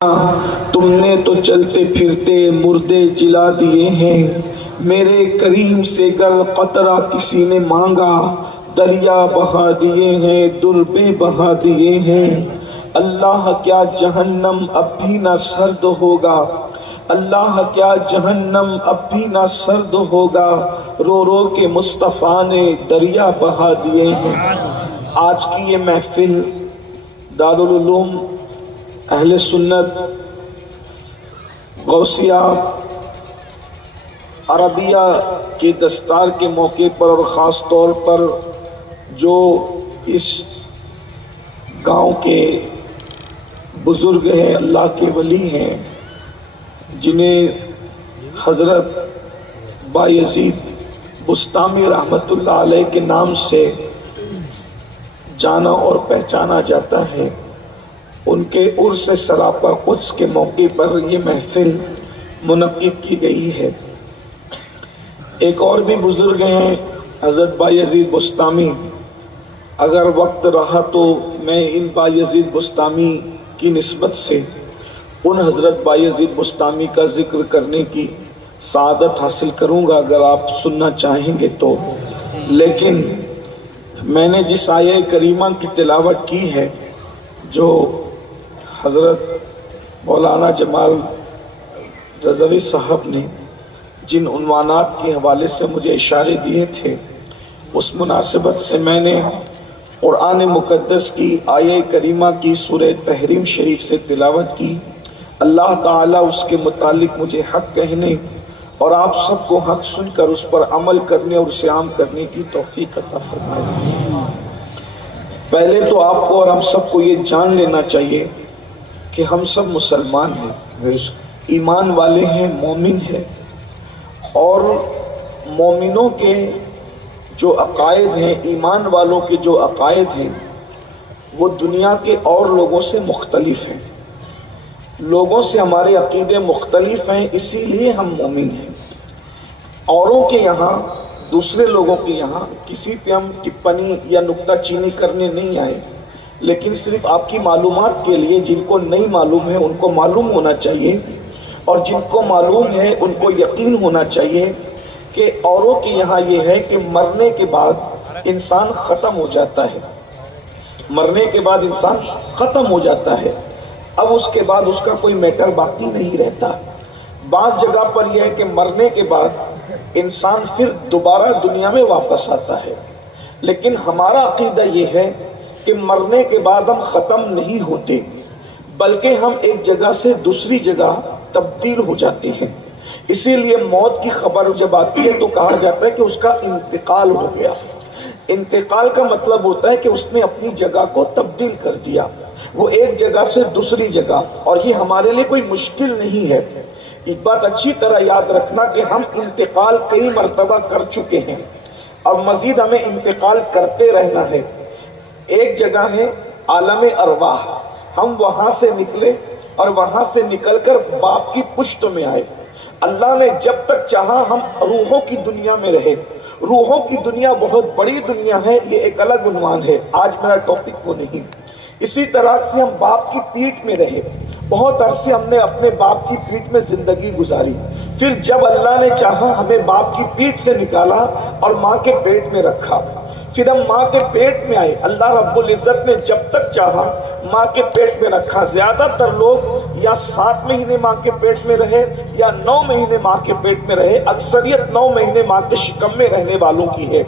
تم نے تو چلتے پھرتے مردے جلا دیے ہیں، میرے کریم سے گر قطرہ کسی نے مانگا، دریا بہا دیے ہیں، دربے بہا دیے ہیں۔ اللہ کیا جہنم اب بھی نہ سرد ہوگا، اللہ کیا جہنم اب بھی نہ سرد ہوگا، رو رو کے مصطفیٰ نے دریا بہا دیے ہیں۔ آج کی یہ محفل دارالعلوم اہل سنت غوثیہ عربیہ کے دستار کے موقع پر اور خاص طور پر جو اس گاؤں کے بزرگ ہیں، اللہ کے ولی ہیں، جنہیں حضرت بایزید بسطامی رحمت اللہ علیہ کے نام سے جانا اور پہچانا جاتا ہے، ان کے عرس سراپا قدس کے موقع پر یہ محفل منعقد کی گئی ہے۔ ایک اور بھی بزرگ ہیں حضرت بایزید بسطامی، اگر وقت رہا تو میں ان بایزید بسطامی کی نسبت سے ان حضرت بایزید بسطامی کا ذکر کرنے کی سعادت حاصل کروں گا اگر آپ سننا چاہیں گے تو، لیکن میں نے جس آیہ کریمہ کی تلاوت کی ہے، جو حضرت مولانا جمال رضوی صاحب نے جن عنوانات کے حوالے سے مجھے اشارے دیے تھے، اس مناسبت سے میں نے قرآن مقدس کی آیہ کریمہ کی سورہ تحریم شریف سے تلاوت کی۔ اللہ تعالیٰ اس کے متعلق مجھے حق کہنے اور آپ سب کو حق سن کر اس پر عمل کرنے اور اسے عام کرنے کی توفیق عطا فرمائے۔ پہلے تو آپ کو اور ہم سب کو یہ جان لینا چاہیے کہ ہم سب مسلمان ہیں، ایمان والے ہیں، مومن ہیں، اور مومنوں کے جو عقائد ہیں، ایمان والوں کے جو عقائد ہیں، وہ دنیا کے اور لوگوں سے مختلف ہیں۔ لوگوں سے ہمارے عقیدے مختلف ہیں، اسی لیے ہم مومن ہیں۔ اوروں کے یہاں، دوسرے لوگوں کے یہاں کسی پہ ہم ٹپنی یا نکتہ چینی کرنے نہیں آئے، لیکن صرف آپ کی معلومات کے لیے جن کو نہیں معلوم ہے ان کو معلوم ہونا چاہیے، اور جن کو معلوم ہے ان کو یقین ہونا چاہیے کہ اوروں کے یہاں یہ ہے کہ مرنے کے بعد انسان ختم ہو جاتا ہے، مرنے کے بعد انسان ختم ہو جاتا ہے، اب اس کے بعد اس کا کوئی میٹر باقی نہیں رہتا۔ بعض جگہ پر یہ ہے کہ مرنے کے بعد انسان پھر دوبارہ دنیا میں واپس آتا ہے، لیکن ہمارا عقیدہ یہ ہے کہ مرنے کے بعد ہم ختم نہیں ہوتے، بلکہ ہم ایک جگہ سے دوسری جگہ تبدیل ہو جاتے ہیں۔ اسی لیے موت کی خبر جب آتی ہے تو کہا جاتا ہے کہ اس کا انتقال ہو گیا۔ انتقال کا مطلب ہوتا ہے کہ اس نے اپنی جگہ کو تبدیل کر دیا، وہ ایک جگہ سے دوسری جگہ، اور یہ ہمارے لیے کوئی مشکل نہیں ہے۔ ایک بات اچھی طرح یاد رکھنا کہ ہم انتقال کئی مرتبہ کر چکے ہیں اور مزید ہمیں انتقال کرتے رہنا ہے۔ ایک جگہ ہے عالم ارواح، ہم وہاں سے نکلے اور وہاں سے نکل کر باپ کی پشت میں آئے۔ اللہ نے جب تک چاہا ہم روحوں کی دنیا میں رہے۔ روحوں کی دنیا بہت بڑی دنیا ہے، یہ ایک الگ عنوان ہے، آج میرا ٹاپک وہ نہیں۔ اسی طرح سے ہم باپ کی پیٹھ میں رہے، بہت عرصے ہم نے اپنے باپ کی پیٹھ میں زندگی گزاری، پھر جب اللہ نے چاہا ہمیں باپ کی پیٹھ سے نکالا اور ماں کے پیٹ میں رکھا، پھر ہم ماں کے پیٹ میں آئے۔ اللہ رب العزت نے جب تک چاہا ماں کے پیٹ میں رکھا۔ زیادہ تر لوگ یا 7 مہینے ماں کے پیٹ میں رہے یا 9 مہینے ماں کے پیٹ میں رہے، اکثریت 9 مہینے ماں کے شکم میں رہنے والوں کی ہے۔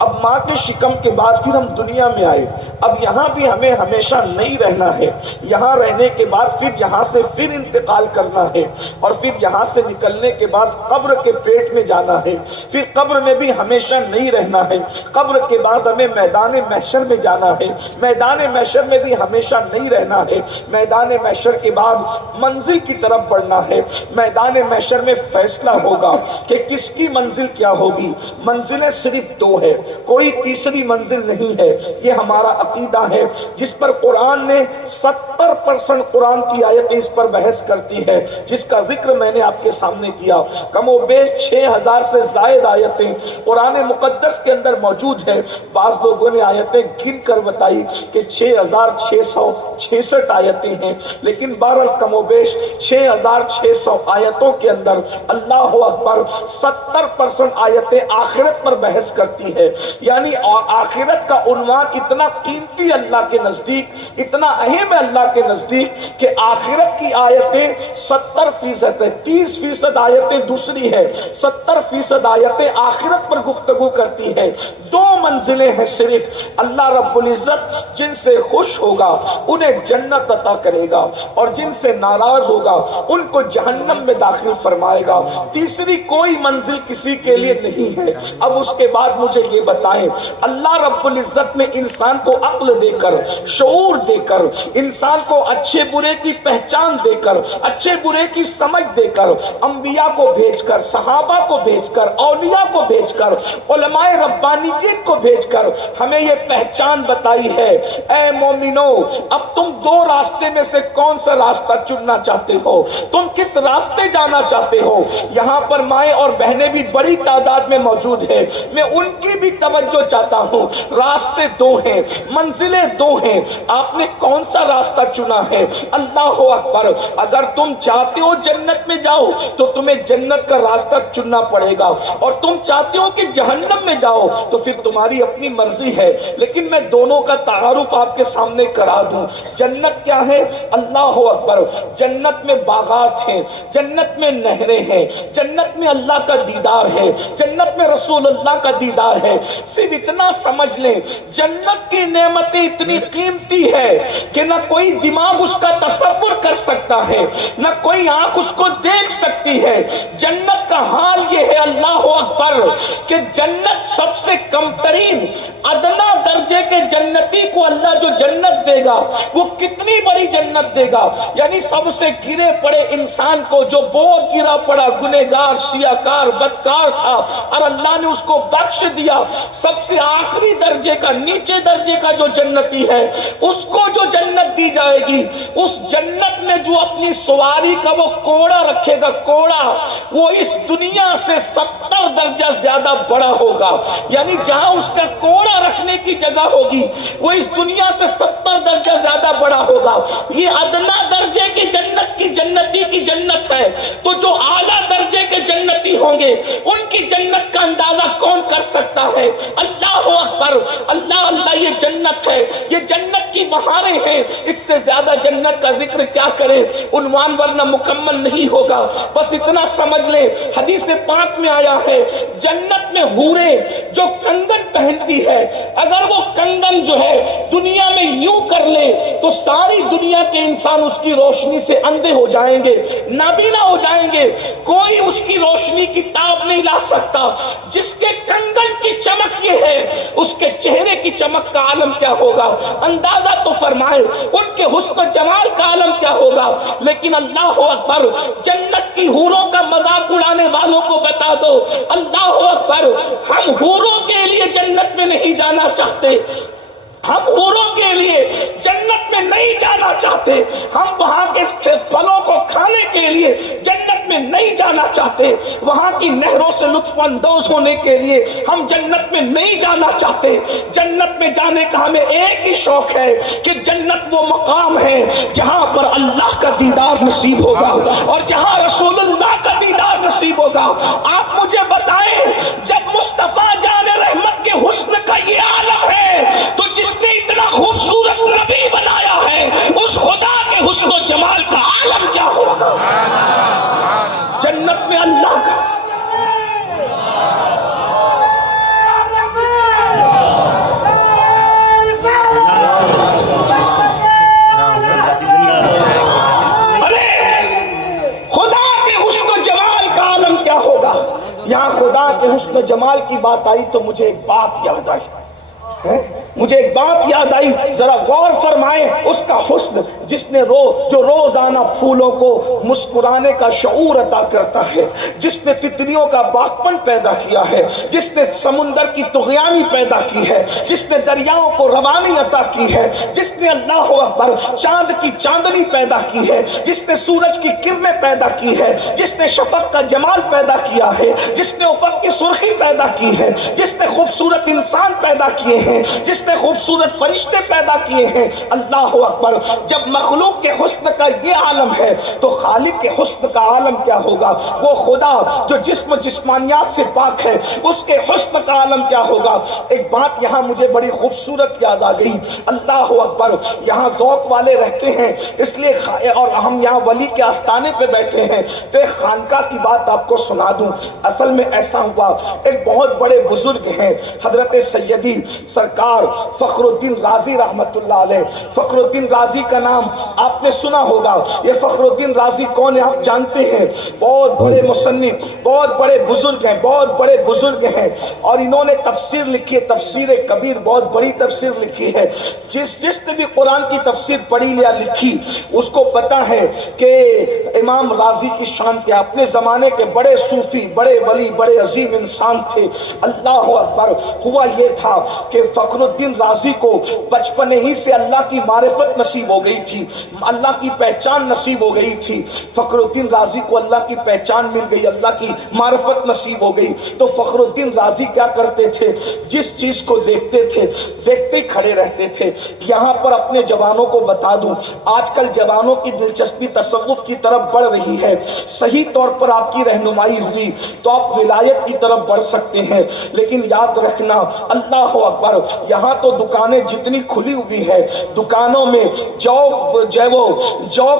اب ماں کے شکم کے بعد پھر ہم دنیا میں آئے، اب یہاں بھی ہمیں ہمیشہ نہیں رہنا ہے، یہاں رہنے کے بعد پھر یہاں سے پھر انتقال کرنا ہے، اور پھر یہاں سے نکلنے کے بعد قبر کے پیٹ میں جانا ہے، پھر قبر میں بھی ہمیشہ نہیں رہنا ہے، قبر کے بعد ہمیں میدان محشر میں جانا ہے، میدان محشر میں بھی ہمیشہ نہیں رہنا ہے، میدان محشر کے بعد منزل کی طرف بڑھنا ہے۔ میدان محشر میں فیصلہ ہوگا کہ کس کی منزل کیا ہوگی۔ منزلیں صرف 2 ہے، کوئی تیسری منزل نہیں ہے، یہ ہمارا عقیدہ ہے جس پر قرآن نے 70% قرآن کی آیتیں اس پر بحث کرتی ہے، جس کا ذکر میں نے آپ کے سامنے کیا۔ کم و بیش 6000 سے زائد آیتیں قرآن مقدس کے اندر موجود ہے بعض لوگوں نے آیتیں گن کر بتائی کہ 6666 آیتیں ہیں، لیکن بہرحال کم و بیش 6600 آیتوں کے اندر اللہ اکبر 70% آیتیں آخرت پر بحث کرتی ہے. یعنی آخرت کا عنوان اتنا قیمتی اللہ کے نزدیک، اتنا اہم ہے اللہ کے نزدیک کہ آخرت کی آیتیں 70% ہے، 30% آیتیں دوسری ہے، 70% آیتیں آخرت پر گفتگو کرتی ہے. دو منزلیں ہیں صرف. اللہ رب العزت جن سے خوش ہوگا انہیں جنت عطا کرے گا، اور جن سے ناراض ہوگا ان کو جہنم میں داخل فرمائے گا. تیسری کوئی منزل کسی کے لیے نہیں ہے. اب اس کے بعد مجھے یہ بتائیں، اللہ رب العزت نے انسان کو عقل دے کر، شعور دے کر، انسان کو اچھے برے کی پہچان دے کر، اچھے برے کی سمجھ دے کر، انبیاء کو بھیج کر، صحابہ کو بھیج کر، اولیاء کو بھیج کر، علماء ربانیین کو بھیج کر ہمیں یہ پہچان بتائی ہے. اے مومنو، اب تم دو راستے میں سے کون سا راستہ چننا چاہتے ہو؟ تم کس راستے جانا چاہتے ہو؟ یہاں پر مائیں اور بہنیں بھی بڑی تعداد میں موجود ہیں، میں ان کی بھی توجہ چاہتا ہوں. راستے دو ہیں، منزلیں دو ہیں، آپ نے کون سا راستہ چنا ہے؟ اللہ اکبر. اگر تم چاہتے ہو جنت میں جاؤ تو تمہیں جنت کا راستہ چننا پڑے گا، اور تم چاہتے ہو کہ جہنم میں جاؤ تو پھر تمہاری اپنی مرضی ہے. لیکن میں دونوں کا تعارف آپ کے سامنے کرا دوں. جنت کیا ہے؟ اللہ اکبر. جنت میں باغات ہیں، جنت میں نہریں ہیں، جنت میں اللہ کا دیدار ہے، جنت میں رسول اللہ کا دیدار ہے. صرف اتنا سمجھ لیں، جنت کی نعمتیں اتنی قیمتی ہے کہ نہ کوئی دماغ اس کا تصور کر سکتا ہے، نہ کوئی آنکھ اس کو دیکھ سکتی ہے. جنت کا حال یہ ہے اللہ اکبر کہ جنت سب سے کم ترین ادنا درجے کے جنتی کو اللہ جو جنت دے گا وہ کتنی بڑی جنت دے گا. یعنی سب سے گرے پڑے انسان کو، جو بہت گرا پڑا، گنہگار، سیاکار، بدکار تھا، اور اللہ نے اس کو بخش دیا، سب سے آخری درجے کا، نیچے درجے کا جو جنتی ہے اس کو جو جنت دی جائے گی، اس جنت میں جو اپنی سواری کا وہ کوڑا رکھے گا، کوڑا، وہ اس دنیا سے 70 درجہ زیادہ بڑا ہوگا. یعنی جہاں اس کا کوڑا رکھنے کی جگہ ہوگی وہ اس دنیا سے 70 درجہ زیادہ بڑا ہوگا. یہ ادنا درجے کی جنت کی جنتی کی جنت ہے. تو جو اعلیٰ درجے کے جنتی ہوں گے ان کی جنت کا اندازہ کون کر سکتا ہے؟ اللہ اکبر. اللہ اللہ، یہ جنت ہے، یہ جنت کی بہاریں ہیں. اس سے زیادہ جنت کا ذکر کیا کریں، عنوان ورنہ مکمل نہیں ہوگا. بس اتنا سمجھ لیں، حدیث پاک میں آیا ہے جنت میں حوریں جو کنگن پہنتی ہے، اگر وہ کنگن جو ہے دنیا میں یوں کر لے تو ساری دنیا کے انسان اس کی روشنی سے اندھے ہو جائیں گے، نابینا ہو جائیں گے. کوئی اس کی روشنی کی تاب نہیں لا سکتا. جس کے کنگن کی چمک یہ ہے، اس کے چہرے کی چمک کا عالم کیا ہوگا؟ اندازہ تو فرمائے ان کے حسن و جمال کا عالم کیا ہوگا. لیکن اللہ اکبر، جنت کی حوروں کا مذاق اڑانے والوں کو بتا دو، اللہ اکبر، ہم حوروں کے لیے جنت میں نہیں جانا چاہتے، ہم حوروں کے لیے جنت میں نہیں جانا چاہتے، ہم وہاں کے پھلوں کو کھانے کے لیے جنت میں نہیں جانا چاہتے، وہاں کی نہروں سے لطف اندوز ہونے کے لیے ہم جنت میں نہیں جانا چاہتے. جنت میں جانے کا ہمیں ایک ہی شوق ہے کہ جنت وہ مقام ہے جہاں پر اللہ کا دیدار نصیب ہوگا اور جہاں رسول اللہ کا دیدار نصیب ہوگا. آپ مجھے بتائیں، جب مصطفیٰ جان رحمت کے حسن کا یہ عالم ہے تو جس نے اتنا خوبصورت نبی بنایا ہے اس خدا کے حسن و جمال کا عالم کیا ہوگا؟ جنت میں اللہ کا یہاں خدا کے حسن و جمال کی بات آئی تو مجھے ایک بات یاد آئی. مجھے ایک بات یاد آئی، ذرا غور فرمائیں، اس کا حسن جس نے جو روزانہ پھولوں کو مسکرانے کا شعور عطا کرتا ہے، جس نے تتلیوں کا باغپن پیدا کیا ہے، جس نے سمندر کی طغیانی پیدا کی ہے، جس نے دریاؤں کو روانی عطا کی ہے، جس نے اللہ اکبر چاند کی چاندنی پیدا کی ہے، جس نے سورج کی کرنیں پیدا کی ہے، جس نے شفق کا جمال پیدا کیا ہے، جس نے افق کی سرخی پیدا کی ہے، جس نے خوبصورت انسان پیدا کیے ہیں، جس نے خوبصورت فرشتے پیدا کیے ہیں، اللہ اکبر، جب مخلوق کے حسن کا یہ عالم ہے تو خالق کے حسن کا عالم کیا ہوگا؟ وہ خدا جو جسمانیات سے پاک ہے، اس کے حسن کا عالم کیا ہوگا؟ ایک بات یہاں مجھے بڑی خوبصورت یاد آ گئی، اللہ اکبر، یہاں ذوق والے رہتے ہیں اس لیے اور ہم یہاں ولی کے آستانے پہ بیٹھے ہیں تو ایک خانقاہ کی بات آپ کو سنا دوں۔ اصل میں ایسا ہوا، ایک بہت بڑے بزرگ ہیں حضرت سیدی سرکار فخر الدین رازی رحمت اللہ علیہ۔ فخر الدین رازی کا نام آپ نے سنا ہوگا۔ یہ فخر الدین رازی کون ہے آپ جانتے ہیں؟ بہت بڑے مصنف، بہت بڑے بزرگ ہیں، بہت بڑے بزرگ ہیں، اور انہوں نے تفسیر لکھی ہے، تفسیر کبیر، بہت بڑی تفسیر لکھی ہے۔ جس نے بھی قرآن کی تفسیر پڑھی یا لکھی اس کو پتا ہے کہ امام رازی کی شان کیا، اپنے زمانے کے بڑے صوفی، بڑے ولی، بڑے عظیم انسان تھے۔ اللہ اکبر، ہوا یہ تھا کہ فخر الدین رازی کو بچپن ہی سے اللہ کی معرفت نصیب ہو گئی تھی، اللہ کی پہچان نصیب ہو گئی تھی۔ فخر الدین رازی کو اللہ کی پہچان مل گئی، اللہ کی معرفت نصیب ہو گئی، تو فخر الدین رازی کیا کرتے تھے؟ جس چیز کو دیکھتے تھے دیکھتے ہی کھڑے رہتے تھے۔ یہاں پر اپنے جوانوں کو بتا دوں، آج کل جوانوں کی دلچسپی تصوف کی طرف بڑھ رہی ہے، صحیح طور پر آپ کی رہنمائی ہوئی تو آپ ولایت کی طرف بڑھ سکتے ہیں، لیکن یاد رکھنا اللہ اکبر، یہاں تو دکانیں جتنی کھلی ہوئی ہے، دکانوں میں جو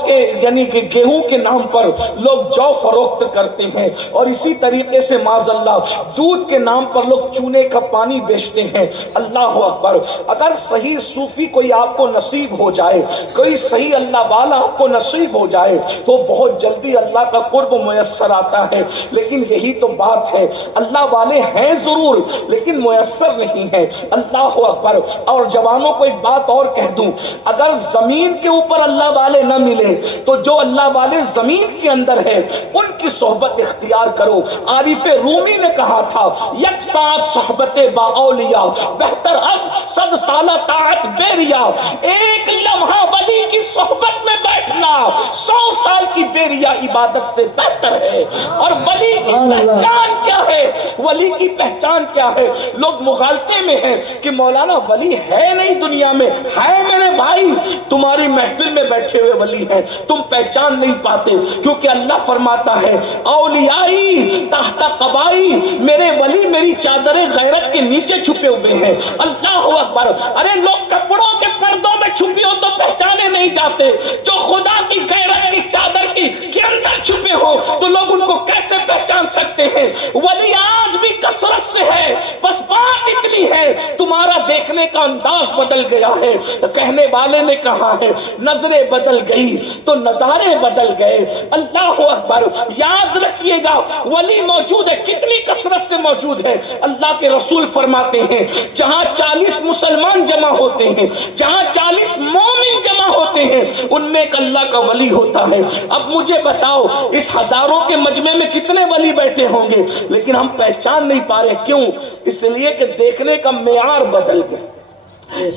کے یعنی کہ گیہوں کے نام پر لوگ جو فروخت کرتے ہیں، اور اسی طریقے سے معاذ اللہ دودھ کے نام پر لوگ چونے کا پانی بیچتے ہیں۔ اللہ اکبر، اگر صحیح صوفی کوئی آپ کو نصیب ہو جائے، کوئی صحیح اللہ والا آپ کو نصیب ہو جائے تو بہت جلدی اللہ کا قرب میسر آتا ہے۔ لیکن یہی تو بات ہے، اللہ والے ہیں ضرور لیکن میسر نہیں ہے۔ اللہ اکبر، اور جوانوں کو ایک بات اور کہہ دوں، اگر زمین کے اوپر اللہ والے نہ ملے تو جو اللہ والے زمین کے اندر ہے ان کی صحبت اختیار کرو۔ عارف رومی نے کہا تھا، یک ساتھ صحبت با اولیاء بہتر از 100 سالہ طاعت بیریا۔ ایک لمحہ ولی کی صحبت میں بیٹھنا 100 سال کی بیریا عبادت سے بہتر ہے۔ اور ولی کی پہچان کیا ہے؟ ولی کی پہچان کیا ہے؟ لوگ مغالطے میں ہیں کہ مولانا ولی ہے نہیں دنیا میں، ہے میرے بھائی، تمہاری محفل میں بیٹھے ہوئے ولی ہیں، تم پہچان نہیں پاتے، کیونکہ اللہ فرماتا ہے اولیائی تحت قبائی، میرے ولی میری چادر غیرت کے نیچے چھپے ہوئے ہیں۔ اللہ اکبر، ارے لوگ کپڑوں کے پردوں میں چھپے ہو تو پہچانے نہیں جاتے، جو خدا کی غیرت کی چادر کے اندر چھپے ہو تو لوگ ان کو کیسے پہچان سکتے ہیں؟ ولی آج بھی کثرت سے ہے، بس بات اتنی ہے تمہارا دیکھنے کا انداز بدل گیا ہے۔ کہنے والے نے کہا ہے نظریں بدل گئی تو نظارے بدل گئے۔ اللہ اکبر، یاد رکھیے گا ولی موجود ہے، کتنی کثرت سے موجود ہے۔ اللہ کے رسول فرماتے ہیں جہاں 40 مسلمان جمع ہوتے ہیں، جہاں 40 مومن جمع ہوتے ہیں، ان میں ایک اللہ کا ولی ہوتا ہے۔ اب مجھے بتاؤ اس ہزاروں کے مجمع میں کتنے ولی بیٹھے ہوں گے، لیکن ہم پہچان نہیں پا رہے، کیوں؟ اس لیے کہ دیکھنے کا معیار بدل گیا،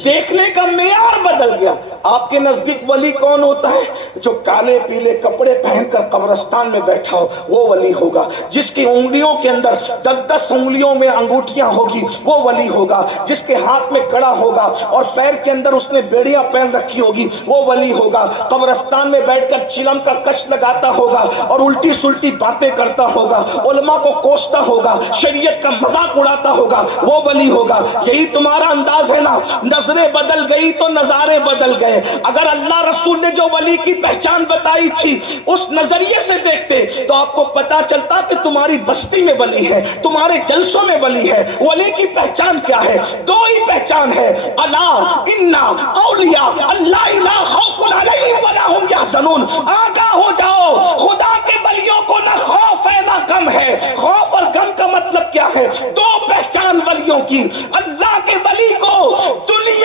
دیکھنے کا معیار بدل گیا۔ آپ کے نزدیک ولی کون ہوتا ہے؟ جو کالے پیلے کپڑے پہن کر قبرستان میں بیٹھا ہو وہ ولی ہوگا، جس کی انگلیوں کے اندر 10 انگلیوں میں انگوٹھیاں ہوگی وہ ولی ہوگا، جس کے ہاتھ میں کڑا ہوگا اور پیر کے اندر اس نے بیڑیاں پہن رکھی ہوگی وہ ولی ہوگا، قبرستان میں بیٹھ کر چلم کا کش لگاتا ہوگا اور الٹی سلٹی باتیں کرتا ہوگا، علماء کو کوستا ہوگا، شریعت کا مذاق اڑاتا ہوگا وہ ولی ہوگا۔ یہی تمہارا انداز ہے نا، نظریں بدل گئی تو نظارے بدل گئے۔ اگر اللہ رسول نے جو ولی کی پہچان بتائی تھی اس نظریے سے دیکھتے تو آپ کو پتا چلتا کہ تمہاری بستی میں ولی ہے، تمہارے جلسوں میں ولی ہے۔ ولی کی پہچان کیا ہے؟ دو ہی پہچان ہے، الا انا اولیاء اللہ لا خوف علیہم ولا هم یحزنون۔ آگاہ ہو جاؤ، خدا کے ولیوں کو نہ خوف ہے نہ غم ہے۔ خوف اور غم کا مطلب کیا ہے؟ دو پہچان ولیوں کی، اللہ کے ولی کو دنیا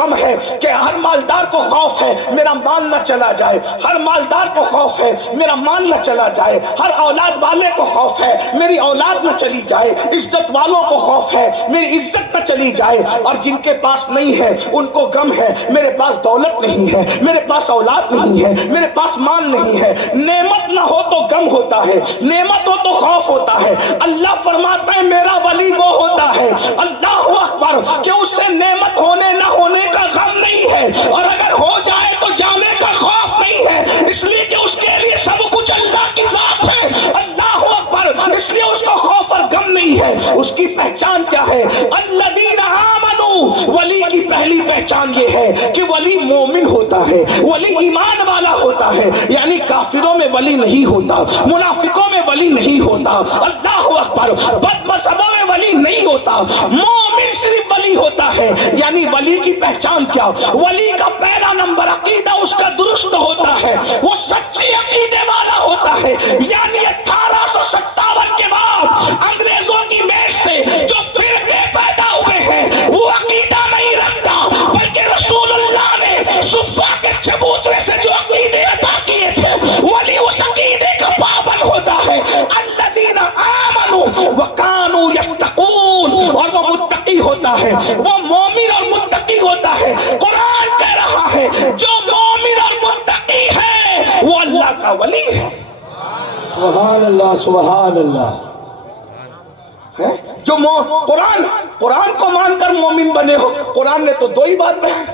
غم ہے کہ ہر مالدار کو خوف ہے میرا مال نہ چلا جائے، ہر مالدار کو خوف ہے میرا مال نہ چلا جائے، ہر اولاد والے کو خوف ہے میری اولاد نہ چلی جائے، عزت والوں کو خوف ہے میری عزت نہ چلی جائے، اور جن کے پاس نہیں ہے ان کو غم ہے میرے پاس دولت نہیں ہے، میرے پاس اولاد نہیں ہے، میرے پاس مال نہیں ہے۔ نعمت نہ ہو تو غم ہوتا ہے، نعمت ہو تو خوف ہوتا ہے۔ اللہ فرماتا ہے میرا ولی وہ ہوتا ہے، اللہ اکبر، کہ اس سے نعمت ہونے نہ ہونے کا غم نہیں ہے، اور اگر ہو جائے تو جانے کا خوف نہیں ہے، اس لیے کہ اس کے لیے سب کچھ اللہ کی ذات ہے۔ اللہ اکبر، اس لیے اس کو خوف اور غم نہیں ہے۔ اس کی پہچان کیا ہے؟ الذین آمنوا، ولی کی پہلی پہچان یہ ہے کہ ولی مومن ہوتا ہے، ولی ایمان والا ہوتا ہے، یعنی کافروں میں ولی نہیں ہوتا، منافقوں میں ولی نہیں ہوتا، اللہ اکبر، بد مذہبوں میں ولی نہیں ہوتا، مومن صرف ولی ہوتا ہے۔ یعنی ولی کی پہچان کیا؟ ولی کا پہلا نمبر عقیدہ اس کا درست ہوتا ہے، وہ سچی عقیدے والا ہوتا ہے۔ یعنی 1857 کے بعد انگریزوں کی میز سے جو فرقے پیدا ہوئے ہیں وہ عقیدہ نہیں رکھتا، بلکہ رسول اللہ نے صفا کے چبوترے سے جو عقیدے عطا کیے تھے ولی اس عقیدے کا پابند ہوتا ہے۔ الذین آمنوا وکانوا یتقون، اور وہ متقی ہوتا ہے، وہ مومن اور متقی ہوتا ہے۔ قرآن کہہ رہا ہے جو مومن اور متقی ہے وہ اللہ کا ولی ہے۔ سبحان اللہ، سبحان اللہ۔ جو قرآن کو مان کر مومن بنے ہو، قرآن نے تو دو ہی بات بیان،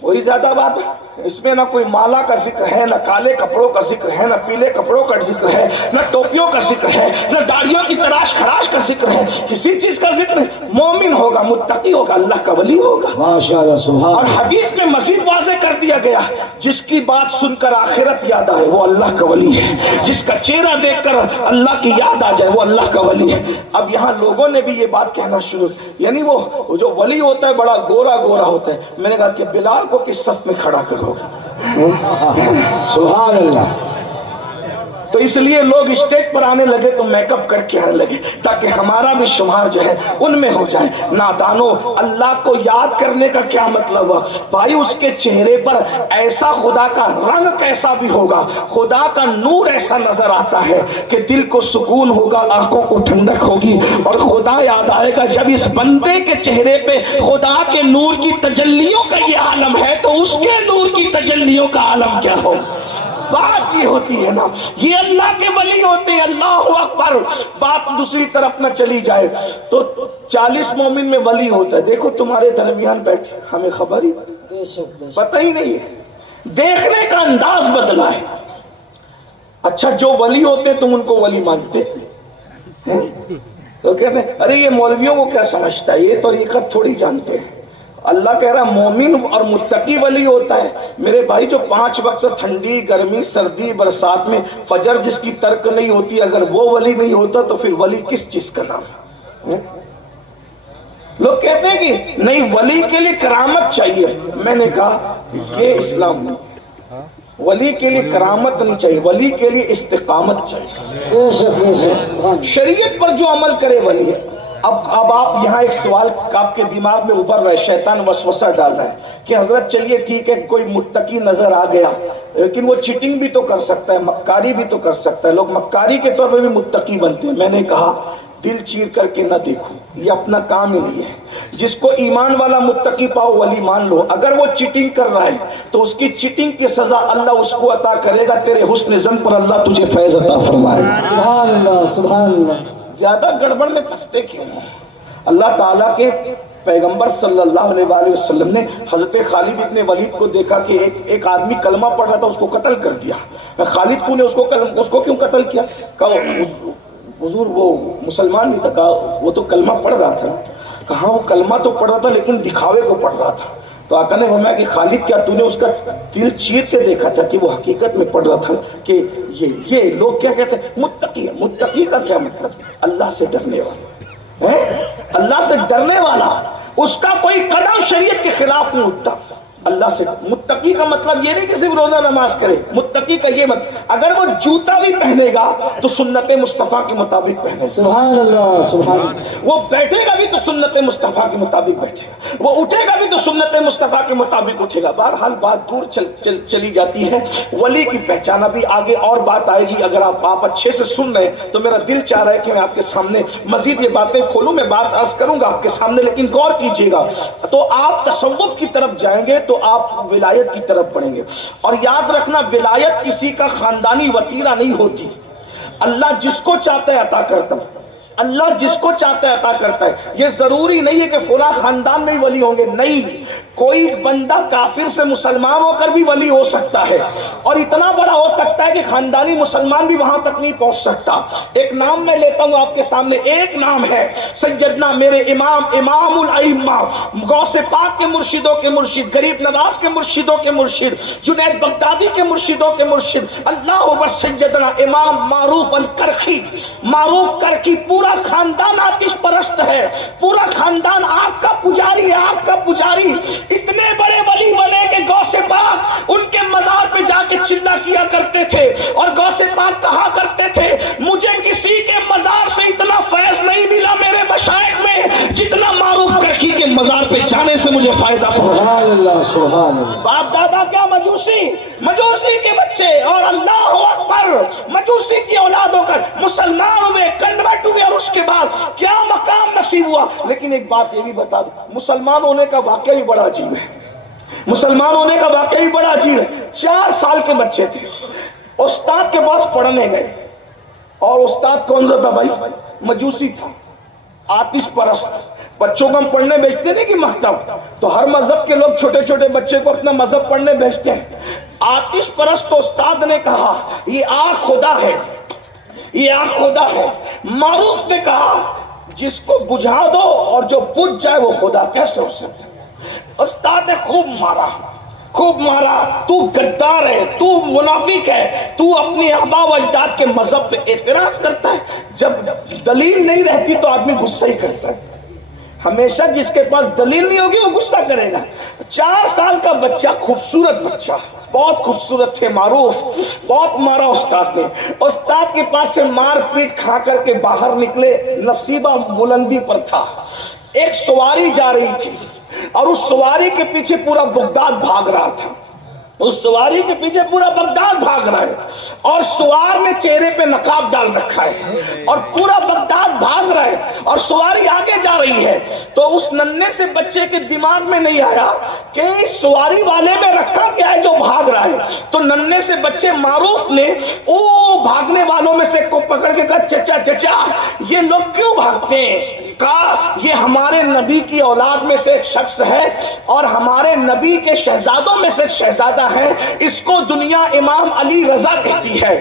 کوئی زیادہ بات ہے اس میں، نہ کوئی مالا کا ذکر ہے، نہ کالے کپڑوں کا ذکر ہے، نہ پیلے کپڑوں کا ذکر ہے، نہ ٹوپیوں کا ذکر ہے، نہ داڑھیوں کی تراش خراش کا ذکر ہے، کسی چیز کا ذکر نہیں۔ مومن ہوگا، متقی ہوگا، اللہ کا ولی ہوگا۔ ماشاءاللہ، سبحان اور اللہ۔ حدیث میں مزید واضح کر دیا گیا جس کی بات سن کر آخرت یاد آئے وہ اللہ کا ولی ہے، جس کا چہرہ دیکھ کر اللہ کی یاد آ جائے وہ اللہ کا ولی ہے۔ اب یہاں لوگوں نے بھی یہ بات کہنا شروع، یعنی وہ جو ولی ہوتا ہے بڑا گورا گورا ہوتا ہے۔ میں نے کہا کہ بلال کو کس صف میں کھڑا کرو؟ سبحان اللہ۔ تو اس لیے لوگ اسٹیج پر آنے لگے تو میک اپ کر کے آنے لگے تاکہ ہمارا بھی شمار جو ہے ان میں ہو جائے۔ نادانو، اللہ کو یاد کرنے کا کیا مطلب ہوا بھائی؟ اس کے چہرے پر ایسا خدا کا رنگ کیسا بھی ہوگا، خدا کا نور ایسا نظر آتا ہے کہ دل کو سکون ہوگا، آنکھوں کو ٹھنڈک ہوگی، اور خدا یاد آئے گا۔ جب اس بندے کے چہرے پہ خدا کے نور کی تجلیوں کا یہ عالم ہے تو اس کے نور کی تجلیوں کا عالم کیا ہو؟ بات یہ ہوتی ہے نا، یہ اللہ کے ولی ہوتے ہیں۔ اللہ اکبر۔ بات دوسری طرف نہ چلی جائے تو 40 مومن میں ولی ہوتا ہے۔ دیکھو تمہارے درمیان بیٹھے، ہمیں خبر ہی پتہ ہی نہیں ہے، دیکھنے کا انداز بدلا ہے۔ اچھا جو ولی ہوتے تم ان کو ولی مانتے ہیں تو کہتے ہیں ارے یہ مولویوں کو کیا سمجھتا ہے، یہ طریقت تھوڑی جانتے ہیں۔ اللہ کہہ رہا مومن اور متقی ولی ہوتا ہے۔ میرے بھائی جو 5 وقت ٹھنڈی گرمی سردی برسات میں فجر جس کی ترک نہیں ہوتی، اگر وہ ولی نہیں ہوتا تو پھر ولی کس چیز کا نام؟ لوگ کہتے ہیں کہ نہیں ولی کے لیے کرامت چاہیے۔ میں نے کہا یہ اسلام نہیں، ولی کے لیے کرامت نہیں چاہیے، ولی کے لیے استقامت چاہیے۔ شریعت پر جو عمل کرے ولی ہے۔ اب آپ یہاں ایک سوال آپ کے دماغ میں ابھر رہا ہے، شیطان وسوسہ ڈال رہا ہے کہ حضرت چلیے ٹھیک ہے کوئی متقی نظر آ گیا لیکن وہ چیٹنگ بھی تو کر سکتا ہے، مکاری بھی تو کر سکتا ہے، لوگ مکاری کے طور پہ بھی متقی بنتے ہیں۔ میں نے کہا دل چیر کر کے نہ دیکھو، یہ اپنا کام ہی نہیں ہے۔ جس کو ایمان والا متقی پاؤ ولی مان لو، اگر وہ چیٹنگ کر رہا ہے تو اس کی چیٹنگ کی سزا اللہ اس کو عطا کرے گا، تیرے حسن ظن پر اللہ تجھے فیض عطا فرمائے گا۔ سبحان اللہ، سبحان اللہ۔ زیادہ گڑبڑ میں پھنستے کیوں ہیں؟ اللہ تعالیٰ کے پیغمبر صلی اللہ علیہ وآلہ وسلم نے حضرت خالد ابن ولید کو دیکھا کہ ایک آدمی کلمہ پڑھ رہا تھا، اس کو قتل کر دیا۔ خالد کو نے اس کو کیوں قتل کیا؟ کہا حضور وہ مسلمان نہیں تھا، کہا وہ تو کلمہ پڑھ رہا تھا۔ کہا وہ کلمہ تو پڑھ رہا تھا لیکن دکھاوے کو پڑھ رہا تھا۔ تو آقا نے فرمایا کہ خالد کیا تو نے اس کا دل چیر کے دیکھا تھا کہ وہ حقیقت میں پڑھ رہا تھا کہ یہ لوگ کیا کہتے ہیں متقی ہے۔ متقی کا کیا مطلب؟ اللہ سے ڈرنے والا، اللہ سے ڈرنے والا، اس کا کوئی قدم شریعت کے خلاف نہیں اٹھتا۔ اللہ سے متقی کا مطلب یہ نہیں کہ صرف روزہ نماز کرے، متقی کا یہ مطلب اگر وہ جوتا بھی پہنے گا تو سنت مصطفیٰ کے مطابق پہنے گا، سبحان اللہ سبحان اللہ، وہ بیٹھے گا بھی تو سنت مصطفیٰ کے مطابق بیٹھے گا، وہ اٹھے گا بھی تو سنت مصطفیٰ کے مطابق اٹھے گا۔ بہرحال بات دور چلی جاتی ہے، ولی کی پہچان ابھی آگے اور بات آئے گی، اگر آپ اچھے سے سن رہے ہیں تو میرا دل چاہ رہا ہے کہ میں آپ کے سامنے مزید یہ باتیں کھولوں، میں بات عرض کروں گا آپ کے سامنے، لیکن غور کیجئے گا تو آپ تصوف کی طرف جائیں گے تو آپ ولایت کی طرف بڑھیں گے، اور یاد رکھنا ولایت کسی کا خاندانی وتیرہ نہیں ہوتی، اللہ جس کو چاہتا ہے عطا کرتا ہے، اللہ جس کو چاہتا ہے عطا کرتا ہے، یہ ضروری نہیں ہے کہ فلاں خاندان میں ہی ولی ہوں گے، نہیں، کوئی بندہ کافر سے مسلمان ہو کر بھی ولی ہو سکتا ہے، اور اتنا بڑا ہو سکتا ہے کہ خاندانی مسلمان بھی وہاں تک نہیں پہنچ سکتا۔ ایک نام میں لیتا ہوں آپ کے سامنے، ایک نام ہے سیدنا میرے امام الائمہ، غوث پاک کے مرشدوں کے مرشد، غریب نواز کے مرشدوں کے مرشد، جنید بغدادی کے مرشدوں کے مرشد، اللہ اکبر، سیدنا امام معروف الکرخی، معروف کرخی، پورا خاندان آتش پرست ہے، پورا خاندان آگ کا پجاری ہے، آگ کا پجاری، اتنے بڑے ولی بنے کہ غوث پاک ان کے مزار پہ جا کے چلا کیا کرتے تھے، اور غوث پاک کہا کرتے تھے مجھے کسی کے مزار سے اتنا فیض نہیں ملا میرے مشائخ میں جتنا معروف کرخی کے مزار پہ جانے سے مجھے فائدہ پہنچا۔ سبحان اللہ سبحان اللہ، باپ دادا کیا مجوسی کے بچے، اور اللہ اکبر، مجوسی کی اولاد ہو کر مسلمان ہوئے، کنورٹ ہوئے، اور اس کے بعد کیا مقام نصیب ہوا۔ لیکن ایک بات یہ بھی بتا دوں، مسلمان ہونے کا واقعہ ہی بڑا عجیب ہے، مسلمان ہونے کا واقعہ ہی بڑا عجیب ہے۔ 4 سال کے بچے تھے، استاد کے پاس پڑھنے گئے، اور استاد کون سا تھا بھائی؟ مجوسی تھا، آتش پرست۔ بچوں کو ہم پڑھنے بھیجتے نہیں کہ مکتب، تو ہر مذہب کے لوگ چھوٹے چھوٹے بچے کو اپنا مذہب پڑھنے بھیجتے ہیں۔ آتش پرست تو استاد نے کہا یہ آگ خدا ہے، یہ آگ خدا ہے۔ معروف نے کہا جس کو بجھا دو اور جو بجھ جائے وہ خدا کیسے ہو سکتا ہے؟ استاد نے خوب مارا، تو غدار ہے، تو منافق ہے، تو اپنی آبا و اجداد کے مذہب پہ اعتراض کرتا ہے۔ جب دلیل نہیں رہتی تو آدمی غصہ ہی کرتا ہے، ہمیشہ جس کے پاس دلیل نہیں ہوگی وہ غصہ کرے گا۔ 4 سال کا بچہ، خوبصورت بچہ، بہت خوبصورت تھے، معروف، بہت مارا استاد نے۔ استاد کے پاس سے مار پیٹ کھا کر کے باہر نکلے، نصیبہ بلندی پر تھا، ایک سواری جا رہی تھی، اور اس سواری کے پیچھے پورا بغداد بھاگ رہا تھا، اس سواری کے پیچھے پورا بغداد بھاگ رہا ہے، اور سوار نے چہرے پہ نقاب ڈال رکھا ہے، اور پورا بغداد بھاگ رہا ہے، اور سواری آگے جا رہی ہے۔ تو اس ننھے سے بچے کے دماغ میں نہیں آیا کہ اس سواری والے میں رکھا کیا ہے جو بھاگ رہا ہے۔ تو ننھے سے بچے معروف نے بھاگنے والوں میں سے کو پکڑ کے کہا چچا یہ لوگ کیوں بھاگتے ہیں؟ کہا یہ ہمارے نبی کی اولاد میں سے ایک شخص ہے، اور ہمارے نبی کے شہزادوں میں سے ایک شہزادہ ہے، اس کو دنیا امام علی رضا کہتی ہے۔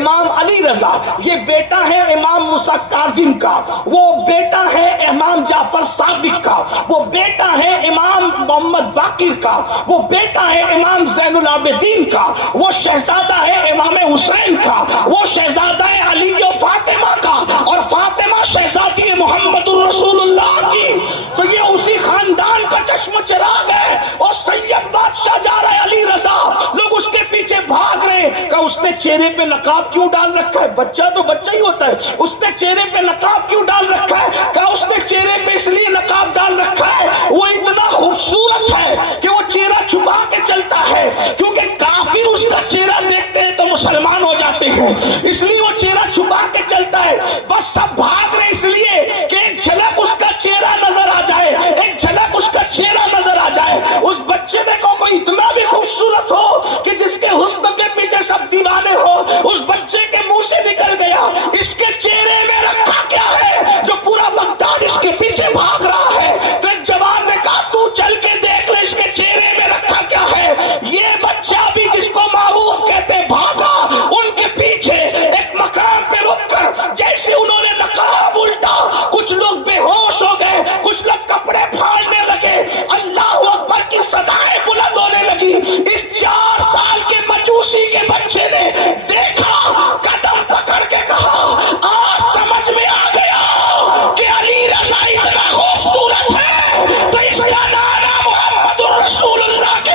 امام علی رضا یہ بیٹا ہے امام موسیٰ کاظم کا، وہ بیٹا ہے امام جعفر صادق کا، وہ بیٹا ہے امام محمد باقر کا، وہ بیٹا ہے امام زین العابدین کا، وہ شہزادہ ہے امام حسین کا، وہ شہزادہ ہے علی و فاطمہ کا، اور فاطمہ شہزادی محمد رسول اللہ کی۔ تو یہ اسی خاندان کا چشم چراغ ہے، اور سید بادشاہ جا رہا ہے علی رضا، لوگ اس کے پیچھے بھاگ رہے ہیں۔ کہ اس نے چہرے پہ نقاب کیوں ڈال رکھا ہے؟ بچہ تو بچہ ہی ہوتا ہے، اس نے چہرے پہ نقاب کیوں ڈال رکھا ہے؟ کہ اس نے چہرے پہ اس لیے نقاب ڈال رکھا ہے وہ اتنا خوبصورت ہے کہ وہ چہرہ چھپا کے چلتا ہے، کیونکہ کافر اس کا چہرہ دیکھتے ہیں تو مسلمان ہو جاتے ہیں، اس لیے وہ چہرہ چھپا کے چلتا ہے۔ بس سب بھاگ رہے اس لیے کہ ایک جھلک اس کا چہرہ نظر آ جائے، ایک جھلک اس کا چہرہ نظر آ جائے۔ اس بچے دیکھو کوئی اتنا بھی خوبصورت ہو کہ جس کے حسن کے پیچھے سب دیوانے ہو، اس بچے کے منہ سے نکل گیا اس کے چہرے میں رکھا کیا ہے جو پورا بغداد اس کے پیچھے بھاگ رہا ہے؟ تو ایک جوان نے کہا تو چل کے دیکھ لے اس کے چہرے میں رکھا کیا ہے۔ یہ بچہ بھی جس کو معروف کہتے بھاگا ان کے پیچھے ایک مقام پہ رک کر، جیسے انہوں نے نقاب الٹا، کچھ لوگ بے ہوش ہو گئے، کچھ لوگ کپڑے پھاڑنے لگے، اللہ اکبر کی صدائیں بلند ہونے لگی۔ اس 4 سال کے مجوسی کے بچے نے دیکھا، قدم پکڑ کے کہا آج سمجھ میں آ گیا کہ علی رضا اتنا خوبصورت ہے تو اس کا نام محمد رسول اللہ کے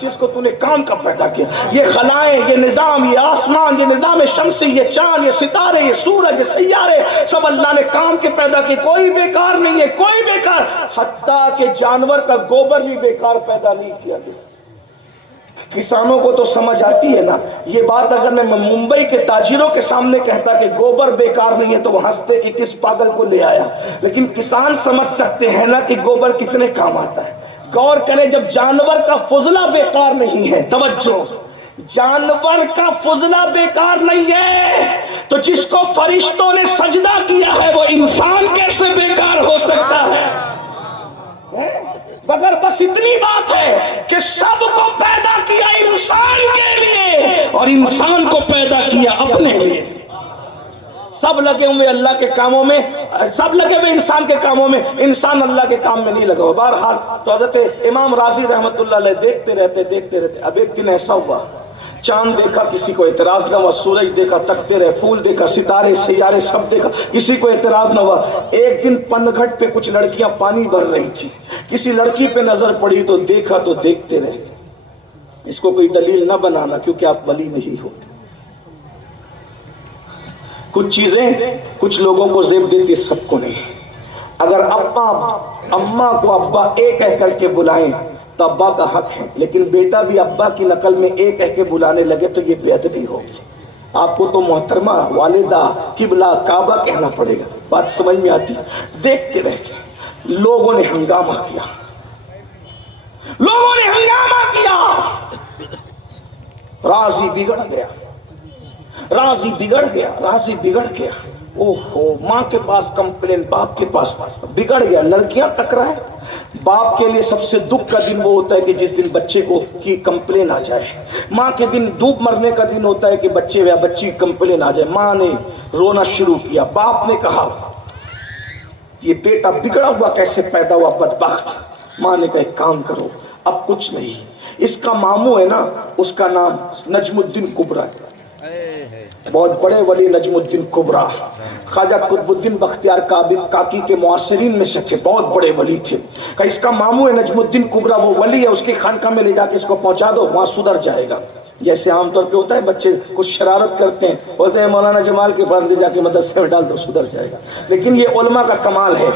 چیز کو تو نے کام کا پیدا کیا. یہ خلائیں، یہ نظام، یہ آسمان، یہ نظام شمسی، یہ چاند، یہ ستارے، یہ سورج، یہ سیارے، سب اللہ نے کام کے پیدا کی. کوئی بیکار نہیں ہے، کوئی بیکار. حتیٰ کہ جانور کا گوبر بھی بیکار پیدا نہیں کیا گیا. کسانوں کو تو سمجھ آتی ہے نا یہ بات. اگر میں ممبئی کے تاجروں کے سامنے کہتا کہ گوبر بیکار نہیں ہے تو وہ ہنستے کہ کس پاگل کو لے آیا. لیکن کسان سمجھ سکتے ہیں نا کہ گوبر کتنے کام آتا ہے. غور کریں، جب جانور کا فضلہ بیکار نہیں ہے، توجہ، جانور کا فضلہ بیکار نہیں ہے، تو جس کو فرشتوں نے سجدہ کیا ہے وہ انسان کیسے بیکار ہو سکتا ہے؟ مگر بس اتنی بات ہے کہ سب کو پیدا کیا انسان کے لیے اور انسان کو پیدا کیا اپنے لیے. سب لگے ہوئے اللہ کے کاموں میں، سب لگے ہوئے انسان کے کاموں میں، انسان اللہ کے کام میں نہیں لگا ہوا. بہرحال تو حضرت امام راضی رحمت اللہ علیہ دیکھتے رہتے. اب ایک دن ایسا ہوا، چاند دیکھا کسی کو اعتراض نہ ہوا، سورج دیکھا تکتے رہے، پھول دیکھا، ستارے سیارے سب دیکھا، کسی کو اعتراض نہ ہوا. ایک دن پنگھٹ پہ کچھ لڑکیاں پانی بھر رہی تھی، کسی لڑکی پہ نظر پڑی تو دیکھا تو دیکھتے رہے. اس کو کوئی دلیل نہ بنانا کیونکہ آپ ولی نہیں ہو. کچھ چیزیں کچھ لوگوں کو زیب دیتی، سب کو نہیں. اگر ابا اماں کو ابا ایک کہہ کر کے بلائیں تو ابا کا حق ہے، لیکن بیٹا بھی ابا کی نقل میں ایک کہہ کے بلانے لگے تو یہ بے ادبی ہوگی. آپ کو تو محترمہ، والدہ، قبلہ، کعبہ کہنا پڑے گا. بات سمجھ میں آتی؟ دیکھتے رہ گئے. لوگوں نے ہنگامہ کیا، لوگوں نے ہنگامہ کیا. راضی بگڑ گیا، راضی بگڑ گیا، راضی بگڑ گیا. اوہو، ماں کے پاس کمپلین، باپ کے پاس بگڑ گیا. لڑکیاں ٹکرائے. باپ کے لیے سب سے دکھ کا دن وہ ہوتا ہے کہ جس دن بچے کو کی کمپلین آ جائے. ماں کے دن ڈوب مرنے کا دن ہوتا ہے کہ بچے یا بچی کی کمپلین آ جائے. ماں نے رونا شروع کیا. باپ نے کہا یہ بیٹا بگڑا ہوا کیسے پیدا ہوا، بدبخت. ماں نے کہا ایک کام کرو، اب کچھ نہیں، اس کا ماموں ہے نا، اس کا نام نجم الدین کبریٰ ہے، بہت بڑے ولی نجم الدین کبریٰ، خواجہ قطب الدین بختیار کاکی کے معاصرین میں سے تھے، بہت بڑے ولی تھے. کہ اس کا ماموں ہے نجم الدین کبریٰ، وہ ولی ہے، اس کی خانقاہ میں لے جا کے اس کو پہنچا دو، وہاں سدھر جائے گا. جیسے عام طور پہ ہوتا ہے بچے کچھ شرارت کرتے ہیں، بولتے ہیں مولانا جمال کے پاس لے جا کے مدرسے میں ڈال دو، سدھر جائے گا. لیکن یہ علماء کا کمال ہے،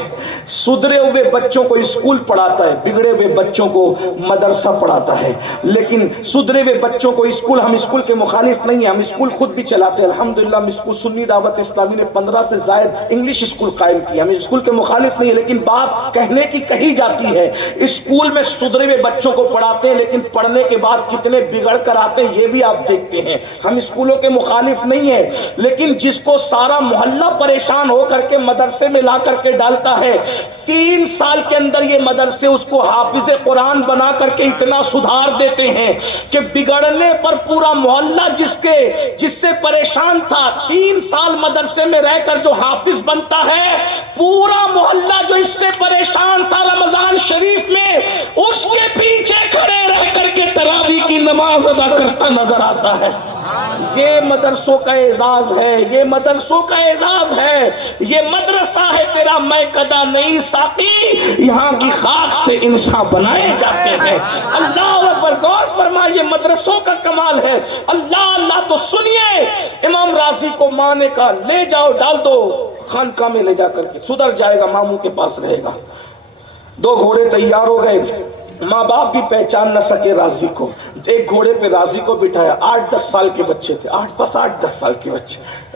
سدھرے ہوئے بچوں کو اسکول پڑھاتا ہے، بگڑے ہوئے بچوں کو مدرسہ پڑھاتا ہے. لیکن سدھرے ہوئے بچوں کو اسکول، ہم اسکول کے مخالف نہیں ہیں، ہم اسکول خود بھی چلاتے ہیں الحمدللہ. ہم اسکول سنی دعوت اسلامی نے 15 سے زائد انگلش اسکول قائم کیا. ہم اسکول کے مخالف نہیں ہیں، لیکن بات کہنے کی کہی جاتی ہے. اسکول میں سدھرے ہوئے بچوں کو پڑھاتے ہیں، لیکن پڑھنے کے بعد کتنے بگڑ کر آتے ہیں یہ بھی آپ دیکھتے ہیں. ہم اسکولوں کے مخالف نہیں ہیں، لیکن جس کو سارا محلہ پریشان ہو کر کے مدرسے میں لا کر کے ڈالتا ہے، 3 سال کے اندر یہ مدرسے اس کو حافظ قرآن بنا کر کے اتنا سدھار دیتے ہیں کہ بگڑنے پر پورا محلہ جس سے پریشان تھا، 3 سال مدرسے میں رہ کر جو حافظ بنتا ہے، پورا محلہ جو اس سے پریشان تھا رمضان شریف میں اس کے پیچھے کھڑے رہ کر کے تراویح کی نماز ادا کرتا نظر آتا ہے. یہ مدرسوں کا اعزاز ہے، یہ مدرسوں کا اعزاز ہے. یہ مدرسہ ہے تیرا میں کدا نہیں ساقی، یہاں کی خاک سے انسان بنائے جاتے ہیں. اللہ اکبر، غور فرما، یہ مدرسوں کا کمال ہے. اللہ اللہ تو سنیے، امام راضی کو ماں نے کہا لے جاؤ، ڈال دو خانقاہ میں لے جا کر کے، سدھر جائے گا، ماموں کے پاس رہے گا. 2 گھوڑے تیار ہو گئے. ماں باپ بھی پہچان نہ سکے راضی کو. ایک گھوڑے پہ راضی کو بٹھایا، 8-10 سال کے بچے تھے، 8-10 سال کے بچے.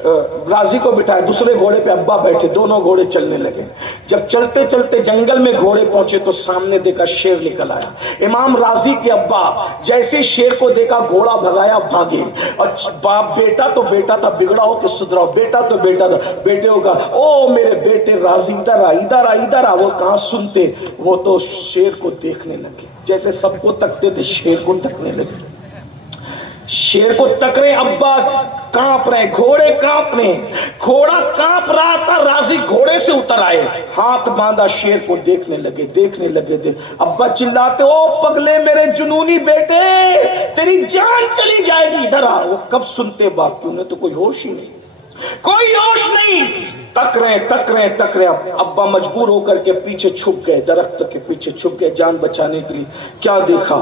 راضی کو بٹھایا، دوسرے گھوڑے پہ ابا بیٹھے، دونوں گھوڑے چلنے لگے. جب چلتے چلتے جنگل میں گھوڑے پہنچے تو سامنے دیکھا شیر نکل آیا. امام راضی کے ابا جیسے شیر کو دیکھا گھوڑا بھگایا، بھاگے. اور باپ، بیٹا تو بیٹا تھا، بگڑا ہو کہ سدھراؤ، بیٹا تو بیٹا تھا، بیٹے ہوگا او میرے بیٹے راضی ادھر آ، ادھر آ، ادھر آ. وہ کہاں سنتے، وہ تو شیر کو دیکھنے لگے. جیسے سب کو تکتے تھے شیر کو تکنے لگے. شیر کو تک رہے، ابا کانپ رہے، گھوڑے کانپ رہے، گھوڑا کانپ رہا تھا. راضی گھوڑے سے اتر آئے، ہاتھ باندھا، شیر کو دیکھنے لگے، دیکھنے لگے. ابا چلاتے، او پگلے میرے جنونی بیٹے، تیری جان چلی جائے گی، ادھر آ. وہ کب سنتے باپ کی، انہیں تو کوئی ہوش ہی نہیں، کوئی ہوش نہیں. تک رہے. ابا مجبور ہو کر کے پیچھے چھپ گئے, درخت کے پیچھے چھپ گئے جان بچانے کے لیے. کیا دیکھا؟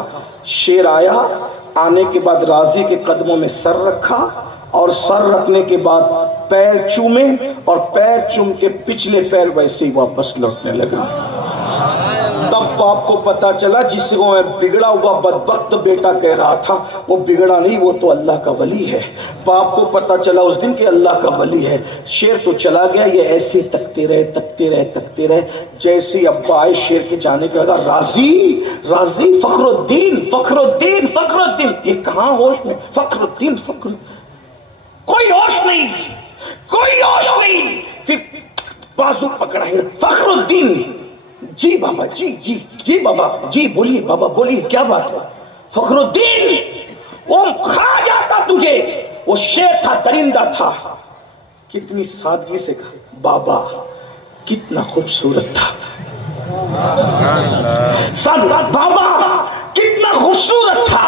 شیر آیا, آنے کے بعد راضی کے قدموں میں سر رکھا, اور سر رکھنے کے بعد پیر چومے, اور پیر چوم کے پچھلے پیر ویسے ہی واپس لوٹنے لگا. تب باپ کو پتا چلا جس کو میں بگڑا ہوا بدبخت بیٹا کہہ رہا تھا, وہ بگڑا نہیں, وہ تو اللہ کا ولی ہے. باپ کو پتا چلا اس دن کہ اللہ کا ولی ہے. شیر تو چلا گیا, یہ ایسے تکتے رہے. جیسے ہی ابا آئے شیر کے جانے کے بعد, راضی فخر الدین, یہ کہاں ہوش میں؟ فخر الدین, کوئی ہوش نہیں. پھر بازو پکڑا ہے, فخر الدین, جی بابا, جی بابا, جی بولیے بابا, بولیے کیا بات ہے؟ فخر الدین, وہ کھا جاتا تجھے. وہ شیر تھا, درندہ تھا. کتنی سادگی سے کہا, بابا کتنا خوبصورت تھا. بابا کتنا خوبصورت تھا,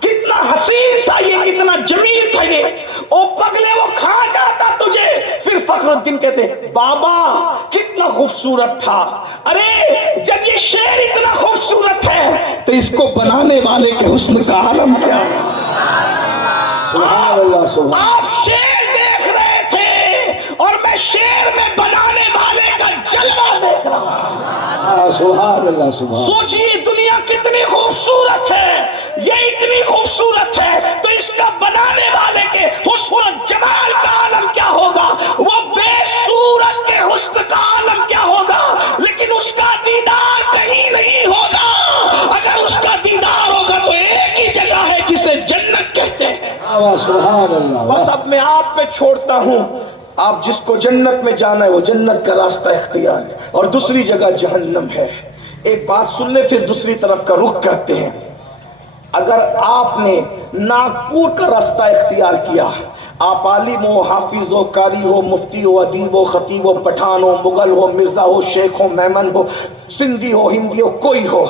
کتنا حسین تھا یہ, کتنا جمیل تھا یہ. او پگلے وہ کھا جاتا تجھے. پھر فخر الدین کہتے, بابا کتنا خوبصورت تھا. ارے جب یہ شیر اتنا خوبصورت ہے تو اس کو بنانے والے کے حسن کا عالم کیا ہے؟ سبحان اللہ, سبحان. آپ شیر دیکھ رہے تھے اور میں شیر میں بنانے والے کا جلوہ دیکھ رہا ہوں. سبحان اللہ, سبحان. سوچیے دنیا کتنی خوبصورت ہے, یہ اتنی خوبصورت ہے تو اس کا بنانے والے کے حسن و جمال کا عالم کیا ہوگا, وہ بے صورت کے حسن کا عالم کیا ہوگا. لیکن اس کا دیدار کہیں نہیں ہوگا. اگر اس کا دیدار ہوگا تو ایک ہی جگہ ہے جسے جنت کہتے ہیں. سبحان اللہ. بس اب میں آپ پہ چھوڑتا ہوں, آپ جس کو جنت میں جانا ہے وہ جنت کا راستہ اختیار ہے, اور دوسری جگہ جہنم ہے. ایک بات سن لے پھر دوسری طرف کا رخ کرتے ہیں. اگر آپ نے ناگپور کا راستہ اختیار کیا, آپ عالم ہو, حافظ ہو, قاری ہو, مفتی ہو, ادیب ہو, خطیب ہو, پٹھان ہو, مغل ہو, مرزا ہو, شیخ ہو, میمن ہو, سندھی ہو, ہندی ہو, کوئی ہو,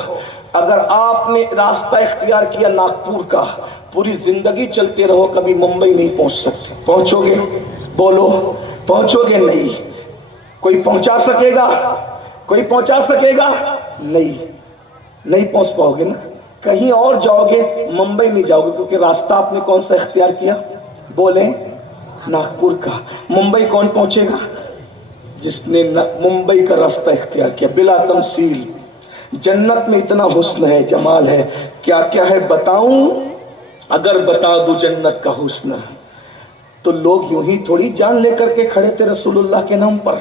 اگر آپ نے راستہ اختیار کیا ناگپور کا, پوری زندگی چلتے رہو, کبھی ممبئی نہیں پہنچ سکتے. پہنچو گے؟ بولو, پہنچو گے؟ نہیں. کوئی پہنچا سکے گا؟ کوئی پہنچا سکے گا؟ نہیں پہنچ پاؤ گے نا. کہیں اور جاؤ گے, ممبئی نہیں جاؤ گے, کیونکہ راستہ آپ نے کون سا اختیار کیا؟ بولیں, ناگپور کا. ممبئی کون پہنچے گا؟ جس نے ممبئی کا راستہ اختیار کیا. بلا تمثیل جنت میں اتنا حسن ہے, جمال ہے, کیا کیا ہے بتاؤں. اگر بتا دوں جنت کا حسن تو لوگ یوں ہی تھوڑی جان لے کر کے کھڑے تھے رسول اللہ کے نام پر.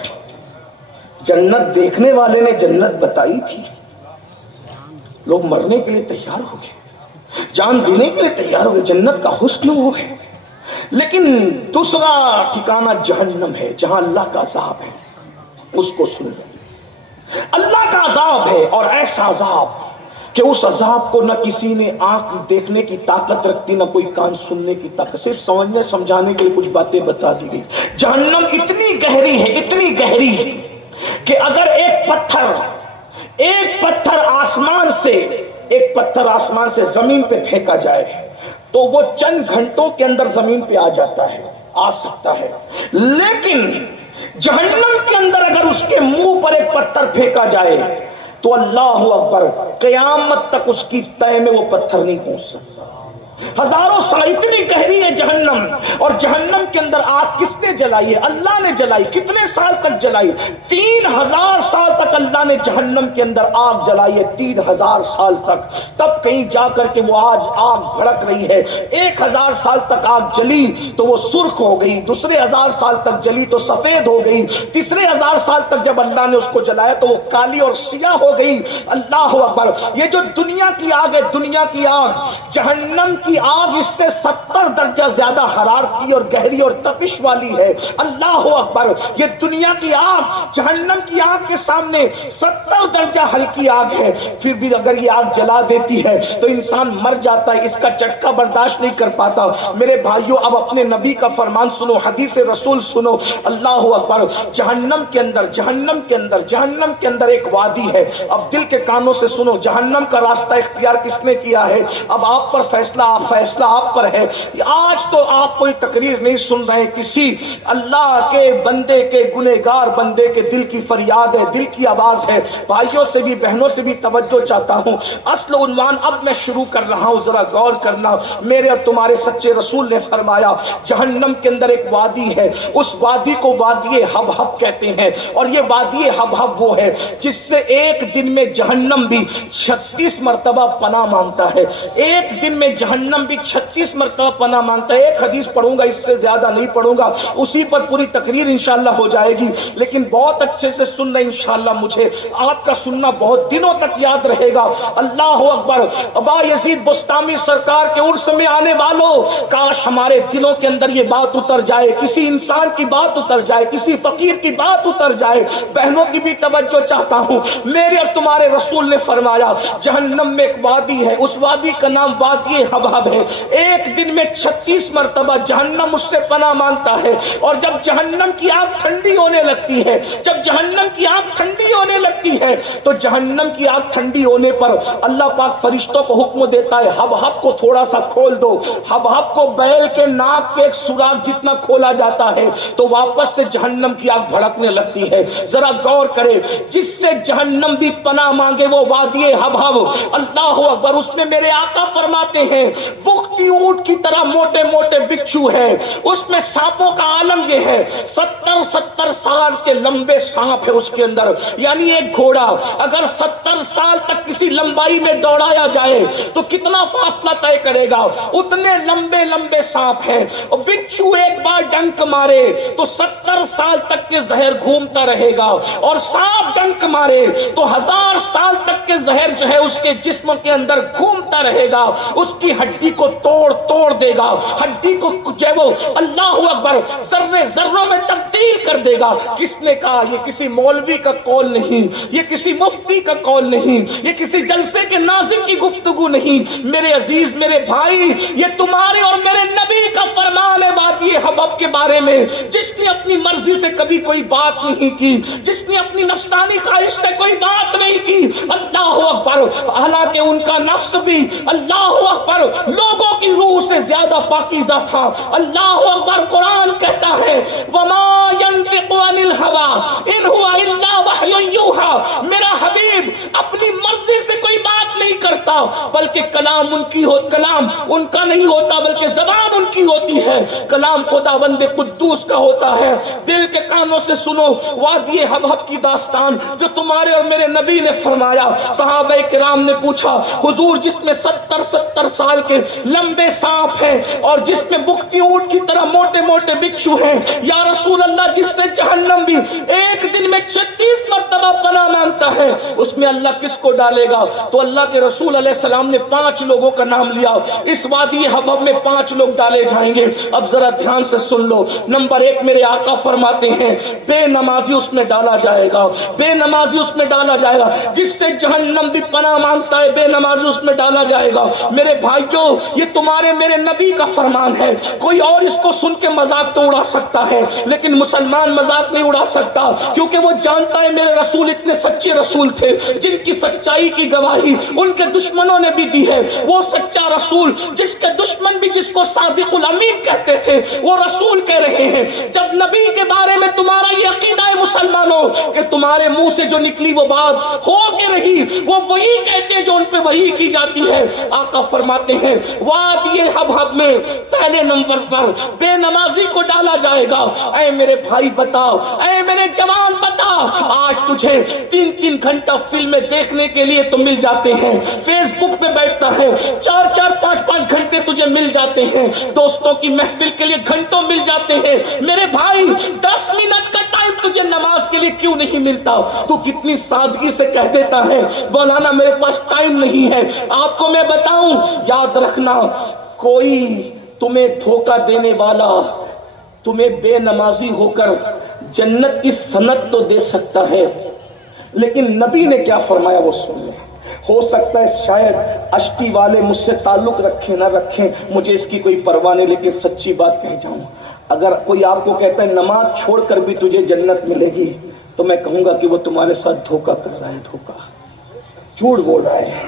جنت دیکھنے والے نے جنت بتائی تھی. لوگ مرنے کے لیے تیار ہو گئے, جان دینے کے لیے تیار ہو گئے, جنت کا حسن وہ ہے. لیکن دوسرا ٹھکانہ جہنم ہے, جہاں اللہ کا عذاب ہے. اس کو سن لو, اللہ کا عذاب ہے, اور ایسا عذاب کہ اس عذاب کو نہ کسی نے آنکھ دیکھنے کی طاقت رکھتی, نہ کوئی کان سننے کی طاقت. صرف سمجھنے سمجھانے کے لیے کچھ باتیں بتا دی گئی. جہنم اتنی گہری ہے, اتنی گہری ہے کہ اگر ایک پتھر آسمان سے زمین پہ پھینکا جائے تو وہ چند گھنٹوں کے اندر زمین پہ آ سکتا ہے. لیکن جہنم کے اندر اگر اس کے منہ پر ایک پتھر پھینکا جائے تو اللہ اکبر, قیامت تک اس کی تہ میں وہ پتھر نہیں پہنچ سکتا. ہزاروں سال, اتنی گہری ہے جہنم. اور جہنم کے اندر آگ کس نے جلائی ہے؟ اللہ نے جلائی. کتنے سال تک جلائی؟ 3000 سال تک اللہ نے جہنم کے اندر آگ جلائی ہے, 3000 سال تک. تب کہیں جا کر کے وہ آج آگ بھڑک رہی ہے. 1000 سال تک آگ جلی تو وہ سرخ ہو گئی, دوسرے 1000 سال تک جلی تو سفید ہو گئی, تیسرے 1000 سال تک جب اللہ نے اس کو جلایا تو وہ کالی اور سیاہ ہو گئی. اللہ اکبر. یہ جو دنیا کی آگ ہے, دنیا کی آگ, جہنم کی آگ اس سے 70 درجہ زیادہ حرارتی اور گہری اور تپش والی ہے. اللہ اکبر. یہ دنیا کی آگ جہنم کی آگ کے سامنے 70 درجہ ہلکی آگ ہے. پھر بھی اگر یہ آگ جلا دیتی ہے تو انسان مر جاتا ہے, اس کا چٹکا برداشت نہیں کر پاتا. میرے بھائیوں, اب اپنے نبی کا فرمان سنو, حدیث رسول سنو. اللہ اکبر. جہنم کے اندر ایک وادی ہے. اب دل کے کانوں سے سنو, جہنم کا راستہ اختیار کس نے کیا ہے؟ اب آپ پر فیصلہ فیصلہ آپ پر ہے. آج تو آپ کوئی تقریر نہیں سن رہے, کسی اللہ کے بندے کے گنہگار بندے کے دل کی فریاد ہے, دل کی آواز ہے. بھائیوں سے بھی بہنوں سے بھی توجہ چاہتا ہوں. اصل عنوان اب میں شروع کر رہا ہوں, ذرا غور کرنا. میرے اور تمہارے سچے رسول نے فرمایا جہنم کے اندر ایک وادی ہے, اس وادی کو وادی حبحب کہتے ہیں, اور یہ وادی حبحب وہ ہے جس سے ایک دن میں جہنم بھی 36 مرتبہ پناہ مانگتا ہے. ایک دن میں جہنم بھی 36 مرتبہ پناہ مانگتا ہے. ایک حدیث پڑھوں گا, اس سے زیادہ نہیں پڑھوں گا, اسی پر پوری تقریر انشاءاللہ ہو جائے گی. لیکن بہت اچھے سے سننا انشاءاللہ, مجھے آپ کا سننا بہت دنوں تک یاد رہے گا. اللہ اکبر. ابا یزید بستامی سرکار کے عرس میں آنے والوں, کاش ہمارے دلوں کے اندر یہ بات اتر جائے, کسی انسان کی بات اتر جائے, کسی فقیر کی بات اتر جائے. بہنوں کی بھی توجہ چاہتا ہوں. میرے اور تمہارے رسول نے فرمایا جہنم میں ایک وادی ہے, اس وادی کا نام وادی حبحب ہے. ایک دن میں 36 مرتبہ جہنم اس سے پناہ مانگتا ہے. اور جب جہنم کی آگ ٹھنڈی ہونے لگتی ہے, جب جہنم کی آگ ٹھنڈی ہونے لگتی ہے, تو جہنم کی آگ ٹھنڈی ہونے پر اللہ پاک فرشتوں کو حکم دیتا ہے حبحب کو تھوڑا سا کھول دو. حبحب کو بیل کے ناک کے ایک سوراخ جتنا کھولا جاتا ہے تو واپس سے جہنم کی آگ بھڑکنے لگتی ہے. ذرا غور کرے, جس سے جہنم بھی پناہ مانگے وہ وادی حبحب. اللہ اکبر. اس میں میرے آقا فرماتے ہیں بختی اونٹ کی طرح موٹے موٹے بچھو ہے, اس میں سانپوں کا عالم یہ ہے 70 سال کے لمبے سانپ ہے اس کے اندر. یعنی ایک گھوڑا اگر 70 سال تک کسی لمبائی میں دوڑایا جائے تو کتنا فاصلہ طے کرے گا, اتنے لمبے لمبے سانپ ہیں. اور بچھو ایک بار ڈنک مارے تو 70 سال تک کے زہر گھومتا رہے گا, اور سانپ ڈنک مارے تو 1000 سال تک کے زہر جو ہے اس کے جسم کے اندر گھومتا رہے گا. اس کی ہڈی کو توڑ دے گا, ہڈی کو جو ہے وہ اللہ اکبر ذرے ذروں میں تبدیل کر دے گا. کس نے کہا؟ یہ کسی مولوی کا قول نہیں, یہ کسی مفتی کا قول نہیں, یہ کسی جلسے کے ناظم کی گفتگو نہیں. میرے عزیز, میرے بھائی, یہ تمہارے اور میرے نبی کا فرمان ہے وادی حبحب کے بارے میں. جس نے اپنی مرضی سے کبھی کوئی بات نہیں کی, جس نے اپنی نفسانی خواہش سے کوئی بات نہیں کی, اللہ اکبر, حالانکہ ان کا نفس بھی اللہ اکبر لوگوں کی روح سے زیادہ پاکیزہ تھا. اللہ اکبر. قرآن کہتا ہے وما ينطق عن الهوى ان هو الا وحی یوحى. میرا حبیب اپنی مرضی سے کوئی بات نہیں کرتا, بلکہ کلام ان کا نہیں ہوتا, بلکہ زبان ان کی ہوتی ہے. کلام خداوند قدوس کا ہوتا ہے. دل کے کانوں سے سنو وادی حبحب کی داستان جو تمہارے اور میرے نبی نے فرمایا. صحابہ کرام نے پوچھا حضور, جس میں 70 سال کے لمبے سانپ ہیں اور جس میں بختی اونٹ کی طرح موٹے موٹے بچھو ہیں, یا رسول اللہ جس میں جہنم بھی ایک دن میں 36 مرتبہ پناہ مانگتا ہے, اس میں اللہ کس کو ڈالے گا؟ تو اللہ کے رسول علیہ السلام نے 5 لوگوں کا نام لیا. اس وادی حبحب میں 5 لوگ ڈالے جائیں گے. اب ذرا دھیان سے سن لو. نمبر 1 میرے آقا فرماتے ہیں بے نمازی اس میں ڈالا جائے گا, بے نمازی اس میں ڈالا جائے گا. جس سے جہنم بھی پناہ مانگتا ہے بے نمازی اس میں ڈالا جائے گا. میرے بھائیوں, یہ تمہارے میرے نبی کا فرمان ہے. کوئی اور اس کو سن کے مذاق تو اڑا سکتا ہے, لیکن مسلمان مذاق نہیں اڑا سکتا, کیونکہ وہ جانتا ہے میرے رسول اتنے سچے رسول تھے جن کی سچائی کی گواہی ان کے دشمنوں نے بھی دی ہے. وہ سچا رسول جس کے دشمن بھی جس کو صادق الامین کہتے تھے, وہ رسول کہہ رہے ہیں. جب نبی کے بارے میں تمہارا یہ عقیدہ ہے مسلمانوں کہ تمہارے منہ سے جو نکلی وہ بات ہو کے رہی, وہ وہی کہتے ہیں جو ان پہ وحی کی جاتی ہے. آقا فرماتے ہیں وادی حبحب میں پہلے نمبر پر بے نمازی کو ڈالا جائے گا. اے میرے بھائی بتا, اے میرے جوان بتا, آج تجھے 3 گھنٹہ فلمیں دیکھنے کے لیے تو مل جاتے ہیں, فیس بک پہ بیٹھتا ہے 4 5 گھنٹے تجھے مل جاتے ہیں, دوستوں کی محفل کے لیے گھنٹوں مل جاتے ہیں. میرے بھائی 10 منٹ کا ٹائم تجھے نماز کے لیے کیوں نہیں ملتا؟ تو کتنی سادگی سے کہہ دیتا ہے مولانا میرے پاس ٹائم نہیں ہے. آپ کو میں بتاؤں, یاد رکھنا, کوئی تمہیں دھوکہ دینے والا تمہیں بے نمازی ہو کر جنت کی سند تو دے سکتا ہے, لیکن نبی نے کیا فرمایا وہ سن لیں. ہو سکتا ہے شاید اشکی والے مجھ سے تعلق رکھیں نہ رکھیں, مجھے اس کی کوئی پرواہ نہیں, لیکن سچی بات کہہ جاؤں, اگر کوئی آپ کو کہتا ہے نماز چھوڑ کر بھی تجھے جنت ملے گی, تو میں کہوں گا کہ وہ تمہارے ساتھ دھوکہ کر رہا ہے, دھوکہ, جھوٹ بول رہا ہے.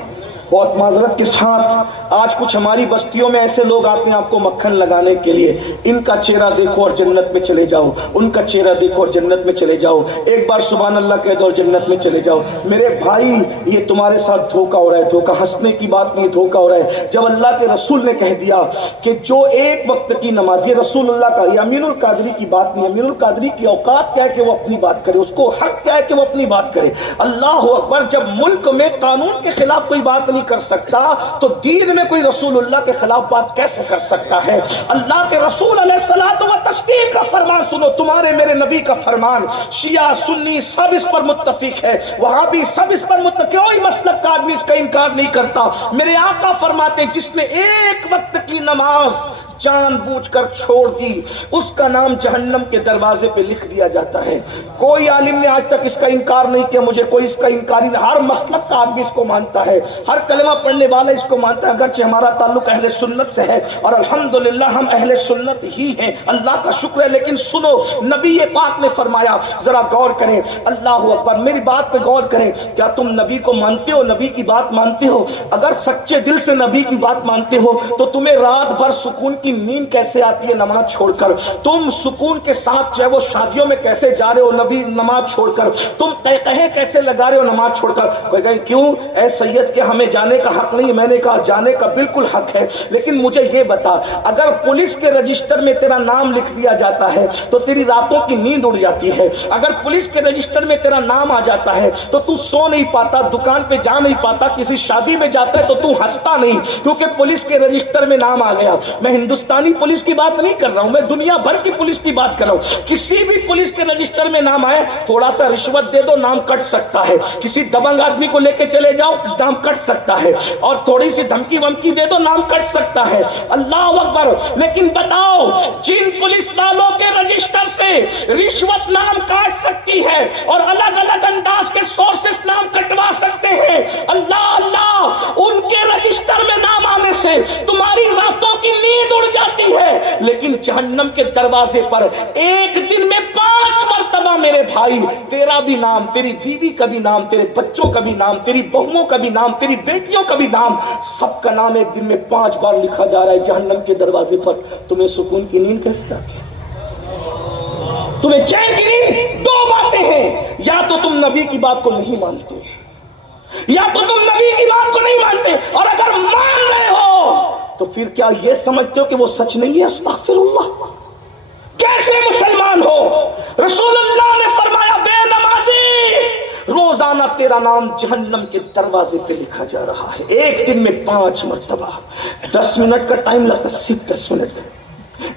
بہت معذرت کے ساتھ آج کچھ ہماری بستیوں میں ایسے لوگ آتے ہیں آپ کو مکھن لگانے کے لیے، ان کا چہرہ دیکھو اور جنت میں چلے جاؤ، ان کا چہرہ دیکھو اور جنت میں چلے جاؤ، ایک بار سبحان اللہ کہہ دو اور جنت میں چلے جاؤ۔ میرے بھائی یہ تمہارے ساتھ دھوکہ ہو رہا ہے، دھوکہ ہنسنے کی بات نہیں، دھوکہ ہو رہا ہے۔ جب اللہ کے رسول نے کہہ دیا کہ جو ایک وقت کی نماز، یہ رسول اللہ کا، یہ امین القادری کی بات نہیں، امین القادری کی اوقات کیا ہے کہ وہ اپنی بات کرے، اس کو حق کیا ہے کہ وہ اپنی بات کرے۔ اللہ اکبر، جب ملک میں قانون کے خلاف کوئی بات نہیں کر سکتا تو دین میں کوئی رسول اللہ کے خلاف بات کیسے کر سکتا ہے؟ اللہ کے رسول علیہ الصلوۃ والتسلیم کا فرمان سنو، تمہارے میرے نبی کا فرمان، شیعہ سنی سب اس پر متفق ہے، وہابی سب اس پر متفق، کوئی مسلک کا آدمی اس کا انکار نہیں کرتا۔ میرے آقا فرماتے ہیں جس نے ایک وقت کی نماز جان بوجھ کر چھوڑ دی اس کا نام جہنم کے دروازے پہ لکھ دیا جاتا ہے۔ کوئی عالم نے آج تک اس کا انکار نہیں کیا، مجھے کوئی اس کا انکاری نہیں، ہر مسلک کا آدمی اس کو مانتا ہے، ہر کلمہ پڑھنے والا اس کو مانتا ہے، اگرچہ ہمارا تعلق اہل سنت سے ہے اور الحمدللہ ہم اہل سنت ہی ہیں، اللہ کا شکر ہے۔ لیکن سنو، نبی پاک نے فرمایا، ذرا غور کریں، اللہ اکبر، میری بات پہ غور کریں، کیا تم نبی کو مانتے ہو، نبی کی بات مانتے ہو؟ اگر سچے دل سے نبی کی بات مانتے ہو تو تمہیں رات بھر سکون کی نیند کیسے آتی ہے نماز چھوڑ کر؟ تم سکون کے ساتھ چاہے وہ شادیوں میں کیسے جا رہے ہو نبی نماز چھوڑ کر؟ تم کہیں کیسے لگا رہے ہو نماز چھوڑ کر؟ کوئی کہیں کیوں اے سید کہ ہمیں جانے کا حق نہیں؟ میں نے کہا جانے کا بالکل حق ہے، لیکن مجھے یہ بتا، اگر پولیس کے رجسٹر میں تیرا نام لکھ دیا جاتا ہے تو تیری راتوں کی نیند اڑ جاتی ہے، اگر پولیس کے رجسٹر میں تیرا نام آ جاتا ہے تو تو سو نہیں پاتا، دکان پہ جا نہیں پاتا، کسی شادی میں جاتا ہے تو تو ہنستا نہیں کیونکہ پولیس کے رجسٹر میں نام آ گیا۔ میں ہندوستانی پولیس کی بات نہیں کر رہا ہوں، میں دنیا بھر کی پولیس کی بات کر رہا ہوں۔ کسی بھی پولیس کے رجسٹر میں نام آئے، تھوڑا سا رشوت دے دو نام کٹ سکتا ہے، کسی دبنگ آدمی کو لے کے چلے جاؤ نام کٹ سکتا ہے، اور تھوڑی سی دھمکی ومکی دے دو نام کٹ سکتا ہے۔ اللہ اکبر، لیکن بتاؤ جن پولیس والوں کے رجسٹر سے رشوت نام کاٹ سکتی ہے اور الگ الگ انداز کے سورسز نام کٹوا سکتے ہیں، اللہ اللہ، ان کے رجسٹر میں نام آنے سے تمہاری راتوں کی نیند اڑ جاتی ہے، لیکن جہنم کے دروازے پر ایک دن میں 5 مرتبہ میرے بھائی تیرا بھی نام، تیری بیوی کا بھی نام، تیرے بچوں کا بھی نام، تیری بہوؤں کا بھی نام، تیری بیٹیوں کا بھی نام، سب کا نام ایک دن میں 5 بار لکھا جا رہا ہے جہنم کے دروازے پر۔ تمہیں سکون کی نیند کیسے آتی ہے؟ تمہیں چین کی نیند؟ 2 باتیں ہیں، یا تو تم نبی کی بات کو نہیں مانتے، یا تو تم نبی کی بات کو نہیں مانتے، اور اگر مان رہے ہو تو پھر کیا یہ سمجھتے ہو کہ وہ سچ نہیں ہے؟ استغفر اللہ، کیسے مسلمان ہو؟ رسول اللہ نے فرمایا بے نمازی روزانہ تیرا نام جہنم کے دروازے پہ لکھا جا رہا ہے، ایک دن میں 5 مرتبہ۔ 10 منٹ کا ٹائم لگتا ہے، صرف 10 منٹ۔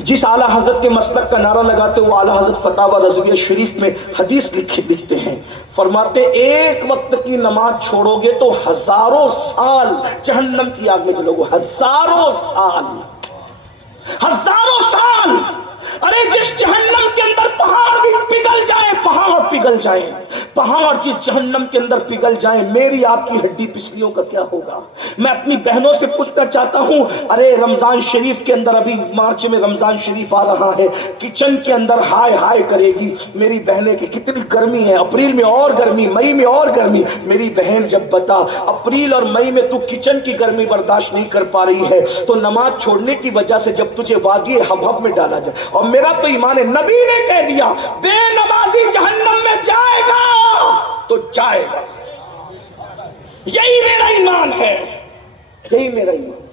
جس اعلیٰ حضرت کے مسلک کا نعرہ لگاتے وہ اعلیٰ حضرت فتاوی رضویہ شریف میں حدیث لکھتے ہیں، فرماتے ایک وقت کی نماز چھوڑو گے تو 1000 سال جہنم کی آگ میں جلو گے، 1000 سال، 1000 سال۔ ارے جس جہنم کے اندر پہاڑ بھی پگھل جائیں، پہاڑ پگھل جائیں، پہاڑ جس جہنم کے اندر پگھل جائیں، میری آپ کی ہڈی پسلیوں کا کیا ہوگا؟ میں اپنی بہنوں سے پوچھنا چاہتا ہوں، ارے رمضان شریف کے اندر، ابھی مارچ میں رمضان شریف آ رہا ہے، کچن کے اندر ہائے ہائے کرے گی میری بہنیں کہ کتنی گرمی ہے، اپریل میں اور گرمی، مئی میں اور گرمی۔ میری بہن جب بتا اپریل اور مئی میں تو کچن کی گرمی برداشت نہیں کر پا رہی ہے تو نماز چھوڑنے کی وجہ سے جب تجھے وادی حبہب میں ڈالا جائے، اور میرا تو ایمان ہے، نبی نے کہہ دیا بے نمازی جہنم میں جائے گا تو جائے گا، یہی میرا ایمان ہے، یہی میرا ایمان۔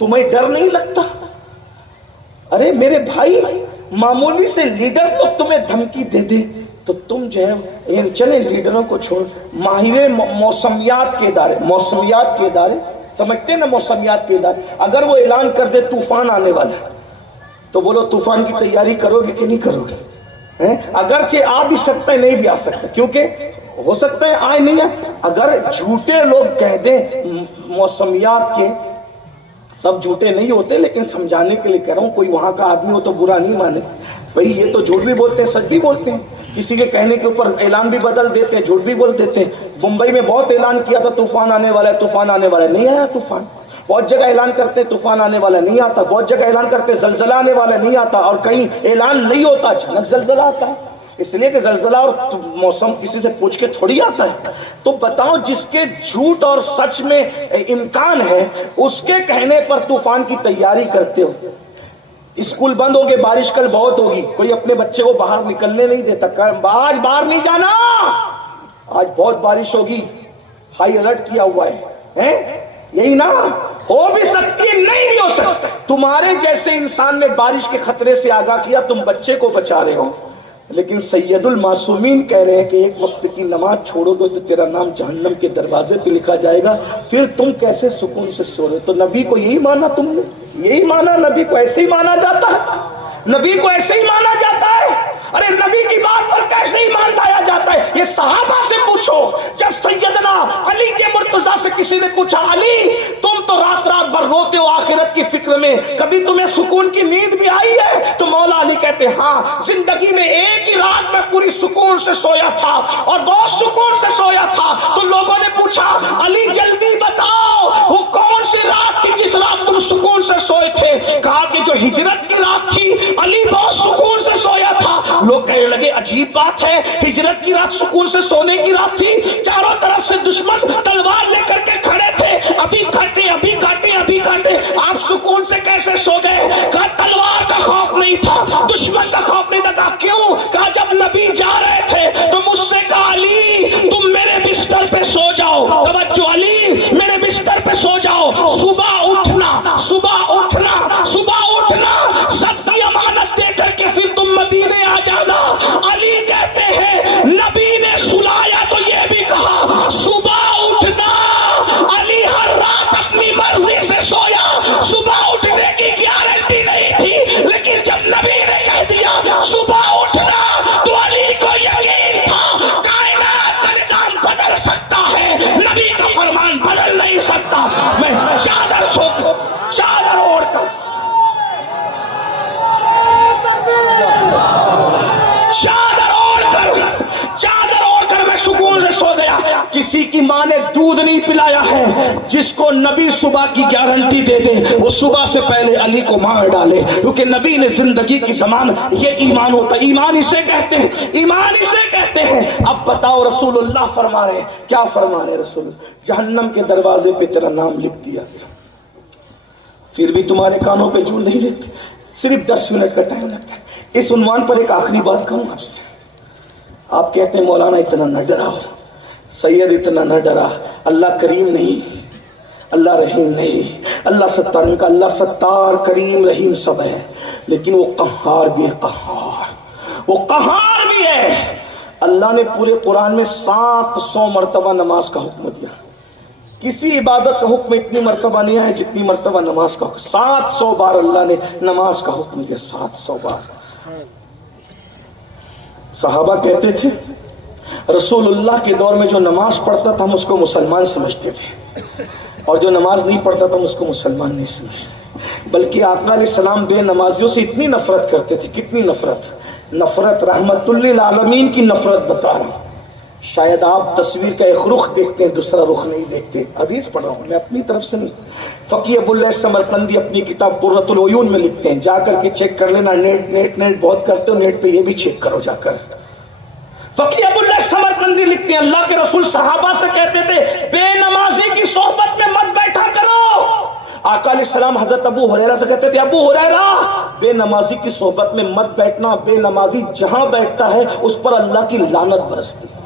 تمہیں ڈر نہیں لگتا؟ ارے میرے بھائی، معمولی سے لیڈر کو تمہیں دھمکی دے دے تو تم جو ہے چلے لیڈروں کو چھوڑ، ماہر موسمیات کے ادارے، موسمیات کے ادارے سمجھتے ہیں نا، موسمیات کے ادارے اگر وہ اعلان کر دے طوفان آنے والا تو بولو طوفان کی تیاری کرو گے کہ نہیں کرو گے؟ اگرچہ آ بھی سکتا ہے نہیں بھی آ سکتا، کیونکہ ہو سکتا ہے آئے نہیں ہے۔ اگر جھوٹے لوگ کہہ دیں موسمیات کے، سب جھوٹے نہیں ہوتے لیکن سمجھانے کے لیے کہہ رہا ہوں، کوئی وہاں کا آدمی ہو تو برا نہیں مانے بھئی، یہ تو جھوٹ بھی بولتے ہیں سچ بھی بولتے ہیں، کسی کے کہنے کے اوپر اعلان بھی بدل دیتے ہیں، جھوٹ بھی بول دیتے ہیں۔ ممبئی میں بہت اعلان کیا تھا طوفان آنے والا ہے، طوفان آنے والا ہے، نہیں آیا طوفان۔ بہت جگہ اعلان کرتے طوفان آنے والا نہیں آتا، بہت جگہ اعلان کرتے زلزلہ آنے والا نہیں آتا، اور کہیں اعلان نہیں ہوتا اچانک زلزلہ آتا ہے۔ اس لیے کہ زلزلہ اور موسم کسی سے پوچھ کے تھوڑی آتا ہے. تو بتاؤ جس کے جھوٹ اور سچ میں امکان ہے اس کے کہنے پر طوفان کی تیاری کرتے ہو. اسکول بند ہوگے, بارش کل بہت ہوگی, کوئی اپنے بچے کو باہر نکلنے نہیں دیتا, آج باہر نہیں جانا, آج بہت بارش ہوگی, ہائی الرٹ کیا ہوا ہے. یہی نا, ہو بھی سکتی ہے نہیں بھی ہو سکتا. تمہارے جیسے انسان نے بارش کے خطرے سے آگاہ کیا, تم بچے کو بچا رہے ہو, لیکن سید المعصومین کہہ رہے ہیں کہ ایک وقت کی نماز چھوڑو گے تو تیرا نام جہنم کے دروازے پہ لکھا جائے گا. پھر تم کیسے سکون سے سو رہے؟ تو نبی کو یہی مانا, تم نے یہی مانا, نبی کو ایسے ہی مانا جاتا ہے, نبی کو ایسے ہی مانا جاتا ہے. ارے نبی کی بات پر کیسے ایمان لایا جاتا ہے؟ یہ صحابہ سے پوچھو. جب سیدنا علی کے مرتضیٰ سے کسی نے پوچھا, علی تم تو رات رات بھر روتے ہو آخرت کی فکر میں, کبھی تمہیں سکون کی نیند بھی آئی ہے؟ تو مولا علی کہتے ہاں, زندگی میں ایک ہی رات میں پوری سکون سے سویا تھا اور بہت سکون سے سویا تھا. تو لوگوں نے پوچھا, علی جلدی بتاؤ وہ کون سی رات تھی جس رات تم سکون سے سوئے تھے؟ کہا کہ جو ہجرت کی رات تھی, علی بہت سکون سے سویا تھا. لوگ کہنے لگے عجیب بات ہے, ہجرت کی رات سکون سے سونے کی رات تھی, چاروں طرف سے دشمن تلوار لے کر کے کھڑے تھے, ابھی کاٹے ابھی کاٹے ابھی کاٹے, آپ سکون سے کیسے سو گئے؟ کہا تلوار کا خوف نہیں تھا, دشمن کا خوف نہیں تھا. کہا کیوں؟ کہا جب نبی جا رہے تھے تو مجھ سے کہا علی تم میرے بستر پہ سو جاؤ, توجہ علی میرے بستر پہ سو جاؤ, صبح اٹھنا صبح اٹھنا صبح اٹھنا, سب کی امانت دے کر کے پھر تم مدینے آ جانا. علی کہتے ہیں نبی نے سلایا تو یہ بھی کہا صبح اٹھنا. علی ہر رات اپنی مرضی سے سویا, صبح اٹھنے کی گارنٹی نہیں تھی, لیکن جب نبی نے کہہ دیا صبح اٹھنا تو علی کو یقین تھا کائنات کا نظام بدل سکتا ہے, نبی کا فرمان بدل نہیں سکتا. میں چادر چادر اوڑھ کر چادر اوڑھ کر میں سکون سے سو گیا. کسی کی ماں نے دودھ نہیں پلایا ہے, جس کو نبی صبح کی گارنٹی دے دے وہ صبح سے پہلے علی کو مار ڈالے, کیونکہ نبی نے زندگی کی زمان, یہ ایمان ہوتا ہے. ایمان اسے کہتے ہیں, ایمان اسے کہتے ہیں. اب بتاؤ رسول اللہ فرما رہے ہیں, کیا فرما رہے ہیں رسول؟ جہنم کے دروازے پہ تیرا نام لکھ دیا گیا, پھر بھی تمہارے کانوں پہ جھول نہیں لگتی, صرف 10 منٹ کا ٹائم لگتا ہے. اس عنوان پر ایک آخری بات کہوں آپ سے. آپ کہتے ہیں مولانا اتنا نہ ڈراؤ, سید اتنا نہ ڈرا, اللہ کریم نہیں, اللہ رحیم نہیں, اللہ ستار کا, اللہ ستار کریم رحیم سب ہے, لیکن وہ قہار بھی ہے, قہار, وہ قہار بھی ہے. اللہ نے پورے قرآن میں 700 مرتبہ نماز کا حکم دیا. کسی عبادت کا حکم اتنی مرتبہ نہیں ہے جتنی مرتبہ نماز کا حکم. 700 بار اللہ نے نماز کا حکم دیا, 700 بار. صحابہ کہتے تھے رسول اللہ کے دور میں جو نماز پڑھتا تھا ہم اس کو مسلمان سمجھتے تھے, اور جو نماز نہیں پڑھتا تھا ہم اس کو مسلمان نہیں سمجھتے. بلکہ آقا علیہ السلام بے نمازیوں سے اتنی نفرت کرتے تھے, کتنی نفرت, نفرت رحمت للعالمین کی نفرت بتا رہا ہوں. شاید آپ تصویر کا ایک رخ دیکھتے ہیں, دوسرا رخ نہیں دیکھتے. حدیث پڑھ رہا ہوں میں اپنی طرف سے نہیں. فقیہ ابو اللہ سمرقندی اپنی کتاب قرۃ العیون میں لکھتے ہیں, جا کر کے چیک کر لینا, نیٹ بہت کرتے ہو, نیٹ پہ یہ بھی چیک کرو جا کر. فقیہ ابو اللہ سمرقندی لکھتے ہیں اللہ کے رسول صحابہ سے کہتے تھے بے نمازی کی صحبت میں مت بیٹھا کرو. آقا علیہ السلام حضرت ابو ہریرہ سے کہتے تھے ابو ہریرہ بے نمازی کی صحبت میں مت بیٹھنا, بے نمازی جہاں بیٹھتا ہے اس پر اللہ کی لعنت برستی ہے,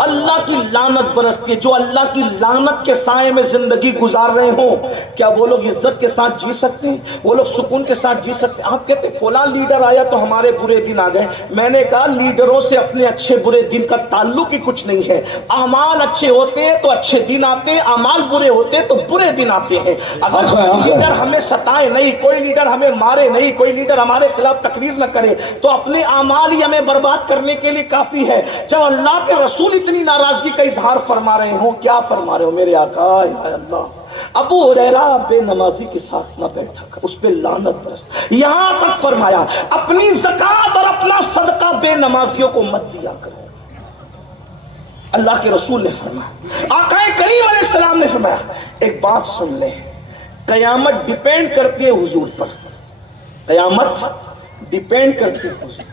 اللہ کی لعنت برستی ہے. جو اللہ کی لعنت کے سائے میں زندگی گزار رہے ہوں, کیا وہ لوگ عزت کے ساتھ جی سکتے ہیں؟ وہ لوگ سکون کے ساتھ جی سکتے ہیں؟ آپ کہتے ہیں فلاں لیڈر آیا تو ہمارے برے دن آ گئے. میں نے کہا لیڈروں سے اپنے اچھے برے دن کا تعلق ہی کچھ نہیں ہے. اعمال اچھے ہوتے ہیں تو اچھے دن آتے ہیں, اعمال برے ہوتے ہیں تو برے دن آتے ہیں. اگر کوئی لیڈر ہمیں ستائے نہیں, کوئی لیڈر ہمیں مارے نہیں, کوئی لیڈر ہمارے خلاف تقریر نہ کرے تو اپنے اعمال ہی ہمیں برباد کرنے کے لیے کافی ہے. جب اللہ کے رسول اتنی ناراضگی کا اظہار فرما رہے ہوں, کیا فرما رہے ہو میرے آقا, یا اللہ ابو ہریرہ بے نمازی کے ساتھ نہ بیٹھا کر, اس پہ لعنت برس. یہاں تک فرمایا اپنی زکات اور اپنا صدقہ بے نمازیوں کو مت دیا کرو. اللہ کے رسول نے فرمایا, آقا کریم علیہ السلام نے فرمایا. ایک بات سن لیں, قیامت ڈیپینڈ کرتی ہے حضور پر, قیامت ڈیپینڈ کرتی ہے حضور.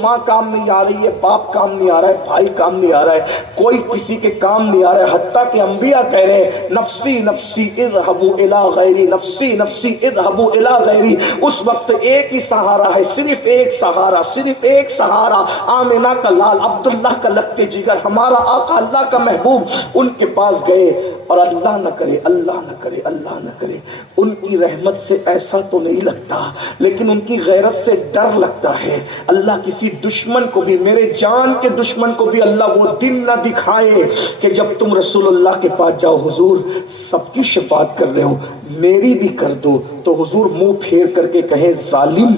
ماں کام نہیں آ رہی ہے، باپ کام نہیں آ رہا ہے، بھائی کام نہیں آ رہا ہے، کوئی کسی کے کام نہیں آ رہا ہے، حتیٰ کہ انبیاء کہہ رہے ہیں نفسی نفسی اذهبوا الی غیری، نفسی نفسی اذهبوا الی غیری۔ اس وقت ایک ہی سہارا ہے، صرف ایک سہارا، صرف ایک سہارا، آمنہ کا لال، عبداللہ کا لگتے جگر، ہمارا آقا اللہ کا محبوب، ان کے پاس گئے، اور اللہ نہ کرے، اللہ نہ کرے، اللہ نہ کرے، ان کی رحمت سے ایسا تو نہیں لگتا، لیکن ان کی غیرت سے ڈر لگتا ہے۔ اللہ کسی دشمن کو بھی، میرے جان کے دشمن کو بھی اللہ وہ دن نہ دکھائے کہ جب تم رسول اللہ کے پاس جاؤ، حضور سب کی شفاعت کر رہے ہو، میری بھی کر دو، تو حضور منہ پھیر کر کے کہیں ظالم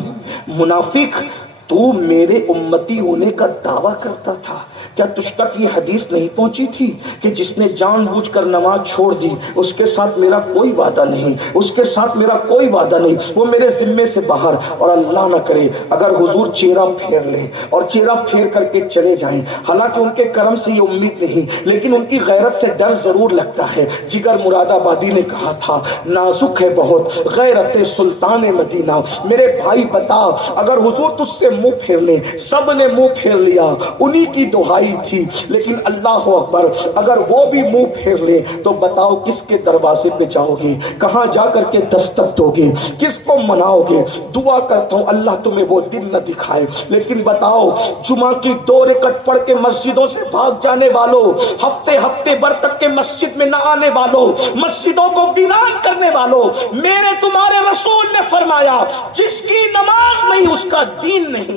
منافق، تو میرے امتی ہونے کا دعویٰ کرتا تھا، کیا تجھ تک یہ حدیث نہیں پہنچی تھی کہ جس نے جان بوجھ کر نماز چھوڑ دی اس کے ساتھ میرا کوئی وعدہ نہیں، اس کے ساتھ میرا کوئی وعدہ نہیں، وہ میرے ذمے سے باہر۔ اور اللہ نہ کرے اگر حضور چہرہ پھیر لیں اور چہرہ پھیر کر کے چلے جائیں، حالانکہ ان کے کرم سے یہ امید نہیں، لیکن ان کی غیرت سے ڈر ضرور لگتا ہے۔ جگر مراد آبادی نے کہا تھا نازک ہے بہت غیرت سلطان مدینہ، میرے بھائی بتا اگر حضور تجھ سے منہ پھیر لیں، سب نے منہ پھیر لیا، انہی کی دعائی تھی، لیکن اللہ اکبر اگر وہ بھی منہ پھیر لے تو بتاؤ کس کے دروازے پہ جاؤ گے، کہاں جا کر کے دستک دو گے، کس کو مناؤ گے؟ دعا کرتا ہوں اللہ تمہیں وہ دن نہ دکھائے، لیکن بتاؤ جمعہ کی 2 رکعت پڑھ کے مسجدوں سے بھاگ جانے والوں، ہفتے ہفتے بھر تک کے مسجد میں نہ آنے والوں، مسجدوں کو ویران کرنے والوں، میرے تمہارے رسول نے فرمایا جس کی نماز نہیں اس کا دین نہیں۔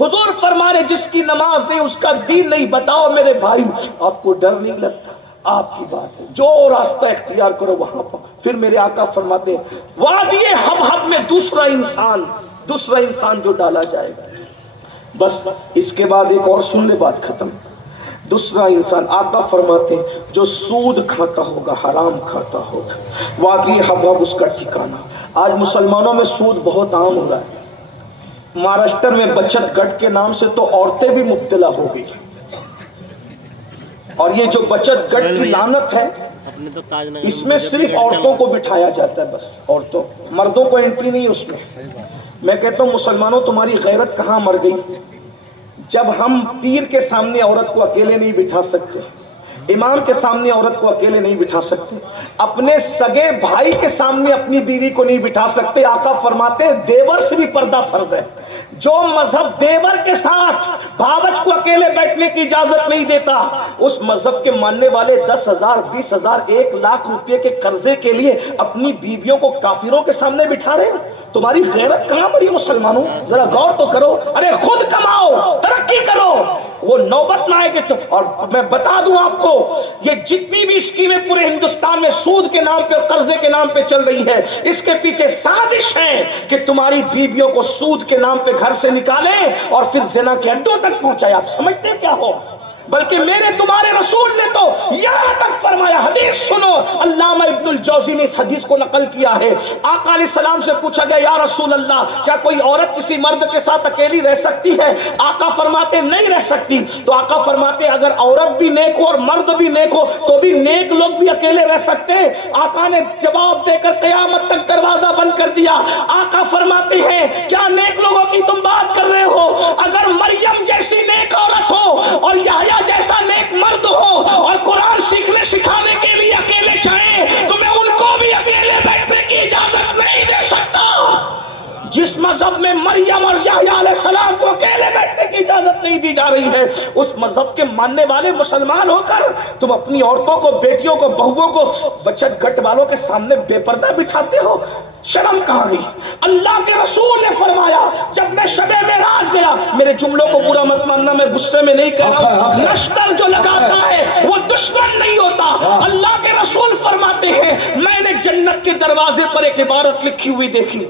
حضور فرما رہے جس کی نماز نہیں اس کا دین نہیں۔ بتاؤ میرے بھائی آپ کو ڈر نہیں لگتا؟ آپ کی بات ہے، جو راستہ اختیار کرو وہاں پر۔ پھر میرے آقا فرماتے ہیں وادی حبحب میں دوسرا انسان جو ڈالا جائے گا، بس اس کے بعد ایک اور سن لے، بات ختم۔ دوسرا انسان آقا فرماتے ہیں جو سود کھاتا ہوگا، حرام کھاتا ہوگا، وادی حبحب اس کا ٹھکانہ۔ آج مسلمانوں میں سود بہت عام ہو رہا ہے۔ مہاراشٹر میں بچت گٹ کے نام سے تو عورتیں بھی مبتلا ہو گئی، اور یہ جو بچت گٹ کی لعنت ہے اس میں صرف عورتوں کو بٹھایا جاتا ہے، بس عورتوں، مردوں کو انٹری نہیں اس میں۔ میں کہتا ہوں مسلمانوں تمہاری غیرت کہاں مر گئی؟ جب ہم پیر کے سامنے عورت کو اکیلے نہیں بٹھا سکتے، امام کے سامنے عورت کو اکیلے نہیں بٹھا سکتے، اپنے سگے بھائی کے سامنے اپنی بیوی کو نہیں بٹھا سکتے، آقا فرماتے ہیں دیور سے بھی پردہ فرض ہے۔ جو مذہب دیور کے ساتھ بھاوچ کو اکیلے بیٹھنے کی اجازت نہیں دیتا، اس مذہب کے ماننے والے 10,000 20,000 1 لاکھ روپے کے قرضے کے لیے اپنی بیویوں کو کافروں کے سامنے بٹھا رہے ہیں۔ تمہاری غیرت کہاں مری مسلمانوں؟ ذرا غور تو کرو، ارے خود کماؤ، ترقی کرو، وہ نوبت نہ آئے کہ تو۔ اور میں بتا دوں آپ کو یہ جتنی بھی اسکیمیں پورے ہندوستان میں سود کے نام پہ اور قرضے کے نام پہ چل رہی ہے، اس کے پیچھے سازش ہے کہ تمہاری بیویوں کو سود کے نام پہ گھر سے نکالیں اور پھر زنا کے اڈوں تک پہنچائے۔ آپ سمجھتے کیا ہو؟ بلکہ میرے تمہارے رسول نے تو یہاں تک فرمایا، حدیث سنو، علامہ ابن الجوزی نے اس حدیث کو نقل کیا ہے۔ آقا علیہ السلام سے پوچھا گیا یا رسول اللہ کیا کوئی عورت کسی مرد کے ساتھ اکیلی رہ سکتی ہے؟ آقا فرماتے نہیں رہ سکتی۔ تو آقا فرماتے اگر عورت بھی نیک ہو اور مرد بھی نیک ہو تو بھی نیک لوگ بھی اکیلے رہ سکتے ہیں؟ آقا نے جواب دے کر قیامت تک دروازہ بند کر دیا۔ آقا فرماتے ہیں کیا نیک لوگوں کی تم بات کر رہے ہو؟ اگر مریم جیسی نیک عورت ہو اور یحییٰ جیسا نیک مرد ہو اور قرآن سیکھنے سکھانے کے لیے اکیلے چاہیں تو میں ان کو بھی اکیلے بیٹھنے کی اجازت نہیں دے سکتا۔ جس مذہب میں مریم اور یحییٰ علیہ السلام کو اکیلے بیٹھنے کی اجازت نہیں دی جا رہی ہے، اس مذہب کے ماننے والے مسلمان ہو کر تم اپنی عورتوں کو، بیٹیوں کو، بہووں کو بچت گٹ والوں کے سامنے بے پردہ بٹھاتے ہو، شرم کہاں گئی؟ اللہ کے رسول نے فرمایا جب میں شب معراج گیا، میرے جملوں کو برا مت ماننا، میں غصے میں نہیں کہہ رہا، نشتر جو لگاتا ہے وہ دشمن نہیں ہوتا۔ اللہ کے رسول فرماتے ہیں میں نے جنت کے دروازے پر ایک عبارت لکھی ہوئی دیکھی،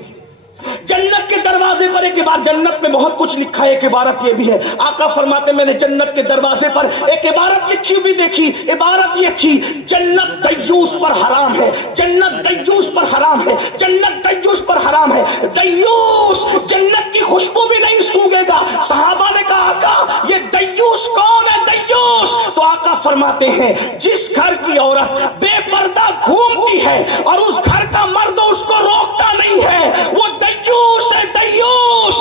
جنت کے دروازے پر ایک عبارت، جنت میں بہت کچھ لکھا ہے، ایک عبارت یہ بھی ہے۔ آقا فرماتے میں نے جنت کے دروازے پر ایک عبارت لکھی ہوئی دیکھی، عبارت یہ تھی جنت دیوس پر حرام ہے، جنت دیوس پر حرام ہے، جنت دیوس پر حرام ہے۔ دیوس جنت کی خوشبو بھی نہیں سونگے گا۔ صحابہ نے کہا آقا یہ دیوس کون ہے؟ دیوس تو آقا فرماتے ہیں جس گھر کی عورت بے پردہ گھومتی ہے اور اس گھر کا مرد اس کو روکتا نہیں ہے وہ دیوس ہے، دیوس۔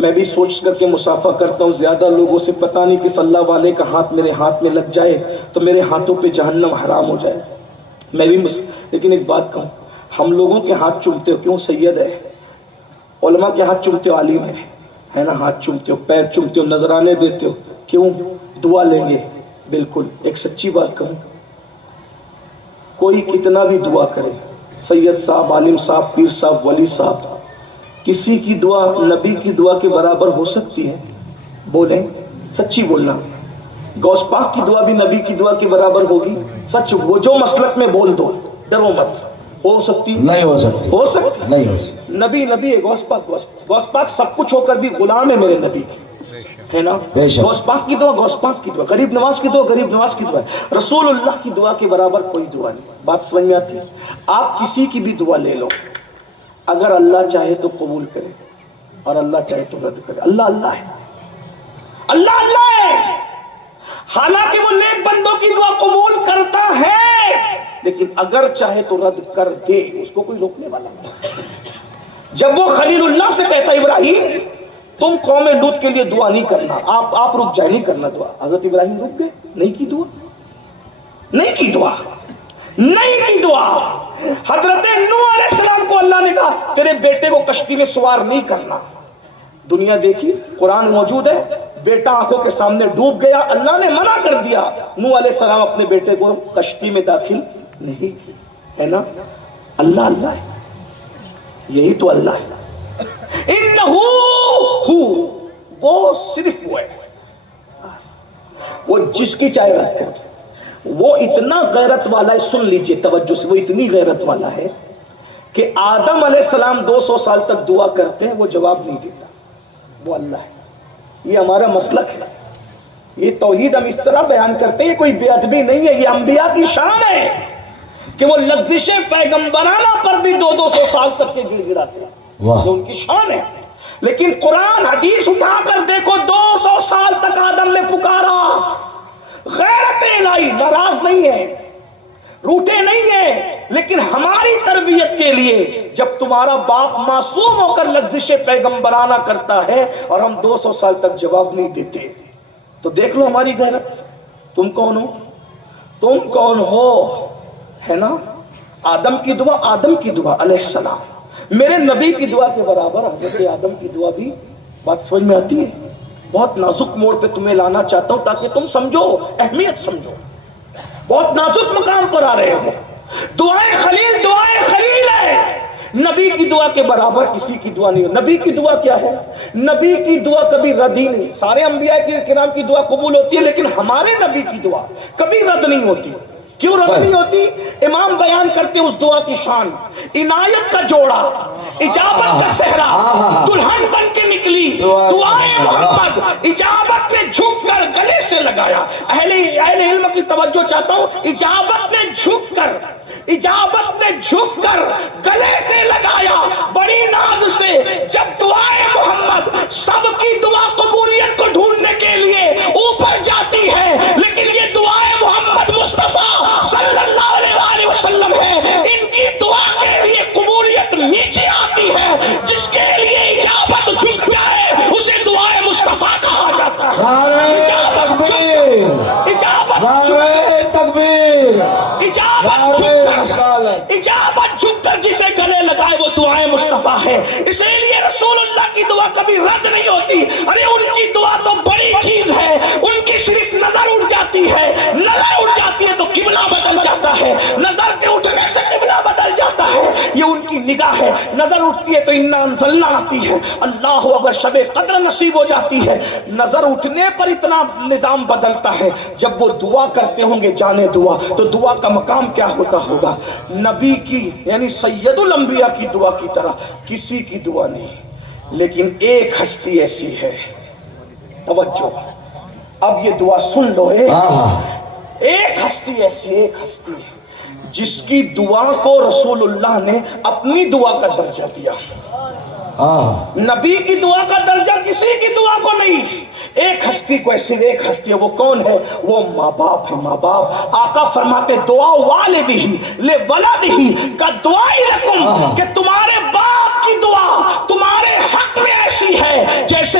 میں بھی سوچ کر کے مسافہ کرتا ہوں زیادہ لوگوں سے پتہ نہیں کس اللہ والے کا ہاتھ میرے ہاتھ میں لگ جائے تو میرے ہاتھوں پہ جہنم حرام ہو جائے. میں بھی لیکن ایک بات کہوں, ہم لوگوں کے ہاتھ چومتے ہو کیوں؟ سید ہے, علماء کے ہاتھ چومتے ہو, عالم ہے نا, ہاتھ چومتے ہو, پیر چومتے ہو, نذرانے دیتے ہو, کیوں؟ دعا لیں گے. بالکل ایک سچی بات کہوں, کوئی کتنا بھی دعا کرے, سید صاحب, عالم صاحب, پیر صاحب, ولی صاحب, کسی کی دعا نبی کی دعا کے برابر ہو سکتی ہے؟ بولیں, سچی بولنا. غوث پاک کی دعا بھی نبی کی دعا کے برابر ہوگی؟ سچ, وہ جو مسلک میں بول دو, ڈرو مت. ہو سکتی؟ نہیں ہو سکتی. ہو سکتی نہیں ہو سکتی. نبی نبی ہے, غوث پاک سب کچھ ہو کر بھی غلام ہے میرے نبی ہے نا. غوث پاک کی دعا غوث پاک کی دعا, غریب نواز کی دعا غریب نواز کی دعا, رسول اللہ کی دعا کے برابر کوئی دعا نہیں. بات سمجھ میں آتی ہے؟ آپ کسی کی بھی دعا لے لو, اگر اللہ چاہے تو قبول کرے اور اللہ چاہے تو رد کرے. اللہ اللہ ہے, اللہ اللہ ہے. حالانکہ وہ نیک بندوں کی دعا قبول کرتا ہے, لیکن اگر چاہے تو رد کر دے, اس کو کوئی روکنے والا نہیں. جب وہ خلیل اللہ سے کہتا ابراہیم تم قوم لوط کے لیے دعا نہیں کرنا, آپ رک جائے, نہیں کرنا دعا. حضرت ابراہیم رک گئے, نہیں کی دعا, نہیں کی دعا, نہیں کی دعا. حضرت نوح علیہ السلام کو اللہ نے کہا تیرے بیٹے کو کشتی میں سوار نہیں کرنا. دنیا دیکھی, قرآن موجود ہے, بیٹا آنکھوں کے سامنے ڈوب گیا, اللہ نے منع کر دیا. نوح علیہ السلام اپنے بیٹے کو کشتی میں داخل نہیں کی, ہے نا. اللہ اللہ ہے, یہی تو اللہ ہے. انہو وہ صرف وہ ہے, وہ جس کی چاہے رکھتے ہیں. وہ اتنا غیرت والا ہے, سن لیجئے توجہ سے, وہ اتنی غیرت والا ہے کہ آدم علیہ السلام 200 سال تک دعا کرتے ہیں, وہ جواب نہیں دیتا. وہ اللہ ہے. یہ ہمارا مسلک ہے, یہ توحید ہم اس طرح بیان کرتے ہیں, کوئی بے ادبی نہیں ہے, یہ انبیاء کی شان ہے کہ وہ لغزش پیغمبرانہ پر بھی 200 سال تک کے گر گراتے ہیں, جو ان کی شان ہے. لیکن قرآن حدیث اٹھا کر دیکھو, 200 سال تک آدم نے پکارا, غیرت الہی, ناراض نہیں ہے, روٹے نہیں ہیں. لیکن ہماری تربیت کے لیے جب تمہارا باپ معصوم ہو کر لغزش پیغمبرانہ کرتا ہے اور ہم 200 سال تک جواب نہیں دیتے, تو دیکھ لو ہماری غیرت. تم کون ہو, تم کون ہو, ہے نا. آدم کی دعا, آدم کی دعا علیہ السلام, میرے نبی کی دعا کے برابر حضرت آدم کی دعا بھی. بات سمجھ میں آتی ہے؟ بہت نازک موڑ پہ تمہیں لانا چاہتا ہوں تاکہ تم سمجھو, اہمیت سمجھو. بہت نازک مقام پر آ رہے ہو. دعائیں خلیل ہے. نبی کی دعا کے برابر کسی کی دعا نہیں. نبی کی دعا کیا ہے؟ نبی کی دعا کبھی رد ہی نہیں. سارے انبیاء کرام کی دعا قبول ہوتی ہے, لیکن ہمارے نبی کی دعا کبھی رد نہیں ہوتی. کیوں رد نہیں ہوتی؟ امام بیان کرتے اس دعا کی شان. عنایت کا جوڑا, اجابت کا صحرا, دلہن بن کے نکلی دعائیں محمد, اجابت نے جھک کر گلے سے لگایا. اہل علم کی توجہ چاہتا ہوں, اجابت نے جھک کر گلے سے لگایا بڑی ناز سے. جب دعائیں محمد سب کی دعا قبولیت کو ڈھونڈنے کے لیے اوپر جاتی ہے, لیکن یہ دعائیں محمد مصطفیٰ صلی اللہ علیہ وسلم ہے, ان کی دعا کے لیے قبولیت نیچے آتی ہے. جس کے لیے اجابت جھک جائے اسے دعائیں مصطفیٰ کہا جاتا ہے. اجابت جھک کر جسے گلے لگائے وہ دعائیں مصطفیٰ ہے. اسی لیے رسول اللہ کی دعا کبھی رد نہیں ہوتی. ارے ان کی دعا تو بڑی چیز ہے, ان کی صرف نظر اٹھ جاتی ہے, نظر اٹھ جاتی ہے تو قبلہ بدل جاتا ہے, نظر کے اٹھنے سے قبلہ بدل جاتا ہے. یہ ان کی نگاہ ہے. نظر اٹھتی ہے تو انا انزلنا آتی ہے, اللہ اگر شب قدر نصیب ہو جاتی ہے, نظر اٹھنے پر اتنا نظام بدلتا ہے. جب وہ دعا کرتے ہوں گے جانے دعا, تو دعا کا مقام کیا ہوتا ہوگا؟ نبی کی یعنی سید الانبیاء کی دعا کی طرح کسی کی دعا نہیں. لیکن ایک ہستی ایسی ہے, توجہ, اب یہ دعا سن لو. ایک ہستی ایسی, ایک ہستی جس کی دعا کو رسول اللہ نے اپنی دعا کا درجہ دیا. نبی کی دعا کا درجہ کسی کی دعا کو نہیں. ایک ہستی کو ایسی, ایک ہستی ہے. وہ کون ہے؟ وہ ماں باپ ہے. ماں باپ, آقا فرماتے دعا والدہ لے ولدہ کا دعائی رکم, کہ تمہارے باپ کی دعا تمہارے حق میں ایسی ہے جیسے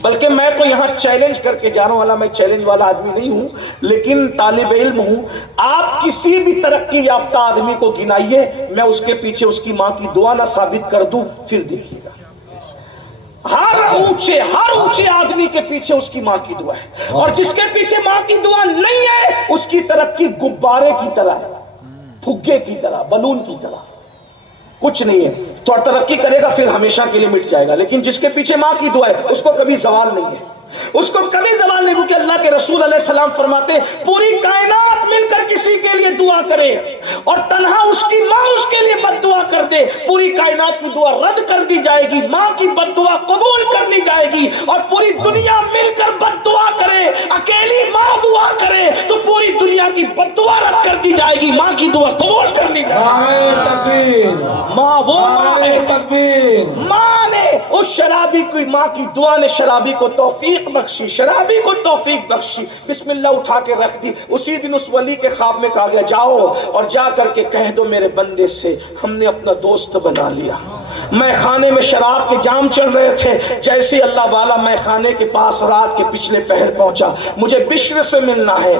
بلکہ میں تو یہاں چیلنج کر کے جانے والا، میں چیلنج والا آدمی نہیں ہوں لیکن طالب علم ہوں. آپ کسی بھی ترقی یافتہ آدمی کو گنائیے، میں اس کے پیچھے اس کی ماں کی دعا نہ ثابت کر دوں، پھر دیکھیے گا ہر اونچے آدمی کے پیچھے اس کی ماں کی دعا ہے، اور جس کے پیچھے ماں کی دعا نہیں ہے اس کی ترقی غبارے کی طرح ہے، پھگے کی طرح، بلون کی طرح، کچھ نہیں ہے. تو ترقی کرے گا پھر ہمیشہ کے لیے مٹ جائے گا. لیکن جس کے پیچھے ماں کی دعا ہے اس کو کبھی زوال نہیں ہے، اس کو کبھی زوال نہیں. کیونکہ اللہ کے رسول علیہ السلام فرماتے ہیں پوری کائنات مل کر کسی کے لیے دعا کرے اور تنہا اس کی ماں اس کے لیے بد دعا کر دے، پوری کائنات کی دعا رد کر دی جائے گی، ماں کی بد دعا قبول کر لی جائے گی. اور پوری دنیا مل کر بد دعا کرے، اکیلی ماں دعا کرے تو پوری دنیا کی بد دعا رد کر دی جائے گی، ماں کی دعا قبول کر لی جائے گی. ماں وہ ماں ہے، ماں نے اس شرابی کی ماں کی دعا نے شرابی کو توفیق بخشی، شرابی کو توفیق بخشی، بسم اللہ اٹھا کے رکھ دی. اسی دن اس ولی کے خواب میں کہا گیا جاؤ اور جا کر کے کہہ دو میرے بندے سے ہم نے اپنا دوست بنا لیا. میں خانے میں شراب کے جام چل رہے تھے، جیسے اللہ والا میں خانے کے پاس رات کے پچھلے پہر پہنچا، مجھے بشر سے ملنا ہے.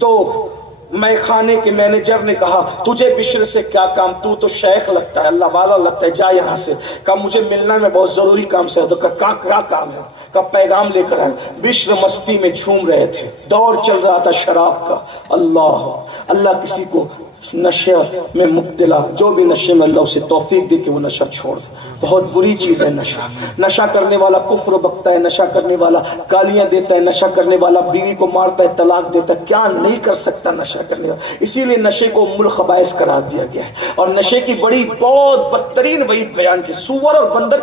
تو میں خانے کے مینیجر نے کہا تجھے بشر سے کیا کام، تو تو شیخ لگتا ہے، اللہ والا لگتا ہے، جا یہاں سے. کہا مجھے ملنا میں بہت ضروری کام سے ہے. تو کہا کیا کام ہے؟ کا پیغام لے کر آئے. بشر مستی میں جھوم رہے تھے، دور چل رہا تھا شراب کا. اللہ کسی کو نشے میں مبتلا، جو بھی نشے میں، اللہ اسے توفیق دے کہ وہ نشہ چھوڑ دے. بہت بری چیز ہے نشہ. نشہ کرنے والا کفر بکتا ہے، نشہ کرنے والا گالیاں دیتا ہے، نشہ کرنے والا بیوی کو مارتا ہے، طلاق دیتا ہے. کیا نہیں کر سکتا نشہ کرنے والا. اسی لیے نشے کو ام الخبائث قرار دیا گیا ہے. اور نشے کی بڑی بہت بدترین وعید بیان کی، سور اور بندر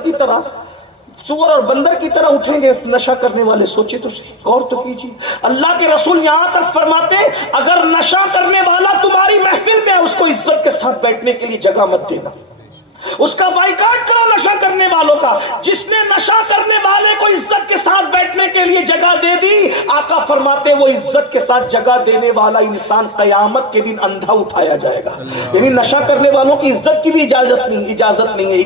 کی طرح اٹھیں گے اس نشہ کرنے والے. سوچے تو صحیح، غور تو کیجیے. اللہ کے رسول یہاں تک فرماتے اگر نشہ کرنے والا تمہاری محفل میں ہے اس کو عزت کے ساتھ بیٹھنے کے لیے جگہ مت دینا، اس کا بائیکاٹ کرو نشہ کرنے والوں کا. جس نے نشہ کرنے والے کو عزت کے ساتھ بیٹھنے کے لیے جگہ دے دی، آقا فرماتے وہ عزت کے ساتھ جگہ دینے والا انسان قیامت کے دن اندھا اٹھایا جائے گا. یعنی نشہ کرنے والوں کی عزت کی بھی اجازت نہیں ہے،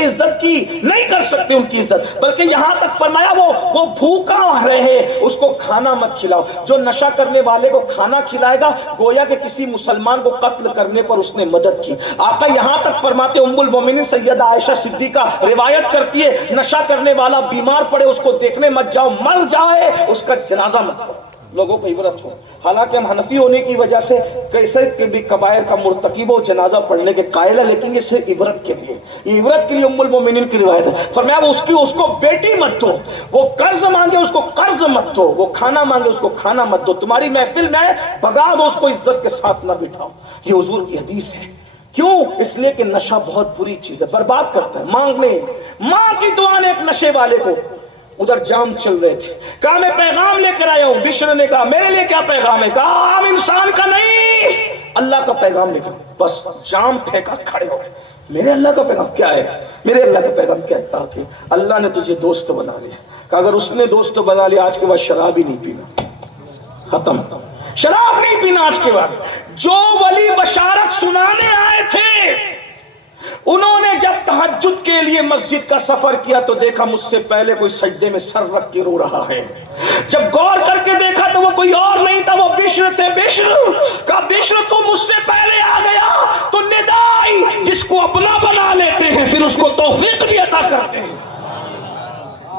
عزت کی نہیں کر سکتے ان کی عزت. بلکہ یہاں تک فرمایا وہ بھوکا رہے اس کو کھانا مت کھلاؤ. جو نشہ کرنے والے کو کھانا کھلائے گا گویا کہ کسی مسلمان کو قتل کرنے پر اس نے مدد کی. آقا یہاں تک فرماتے ام المومنین سیدہ عائشہ صدیقہ روایت کرتی ہے نشہ کرنے والا بیمار پڑے اس کو دیکھنے مت جاؤ، مر جائے اس کا جنازہ مت پڑھو، لوگوں کو عبرت ہو. حالانکہ ہم حنفی ہونے کی وجہ سے کیسے کے بھی کبائر کا مرتکب ہو جنازہ پڑھنے کے قائل ہے، لیکن یہ صرف عبرت کے لیے، یہ عبرت کے لیے ام المومنین کی روایت ہے. فرمایا اس کو بیٹی مت دو، وہ قرض مانگے اس کو قرض مت دو، وہ کھانا مانگے اس کو کھانا مت دو، تمہاری محفل میں بھگا دو اس کو، عزت کے ساتھ نہ بٹھاؤ. یہ حضور کی حدیث ہے. کیوں؟ اس لیے کہ نشہ بہت بری چیز ہے، برباد کرتا ہے. ماں کی دعا نے ایک نشے والے کو، ادھر جام چل رہے تھے، کہا میں پیغام لے کر آیا ہوں. بشر نے کہا میرے لیے کیا پیغام ہے؟ کہا عام انسان کا نہیں، اللہ کا پیغام لے کر. بس جام پھینکا، کھڑے ہو گئے. میرے اللہ کا پیغام کیا ہے؟ میرے اللہ کا پیغام کیا ہے؟ تاکہ اللہ نے تجھے دوست بنا لیا. کہا اگر اس نے دوست بنا لیا آج کے بعد شراب ہی نہیں پینا، ختم، شراب نہیں پینا آج کے بعد. جو ولی بشارت سنانے آئے تھے انہوں نے جب تہجد کے لیے مسجد کا سفر کیا تو دیکھا مجھ سے پہلے کوئی سجدے میں سر رکھ کے رو رہا ہے. جب غور کر کے دیکھا تو وہ کوئی اور نہیں تھا، وہ بشر تھے. کہا بشر تو مجھ سے پہلے آ گیا. تو ندائی جس کو اپنا بنا لیتے ہیں پھر اس کو توفیق بھی عطا کرتے ہیں.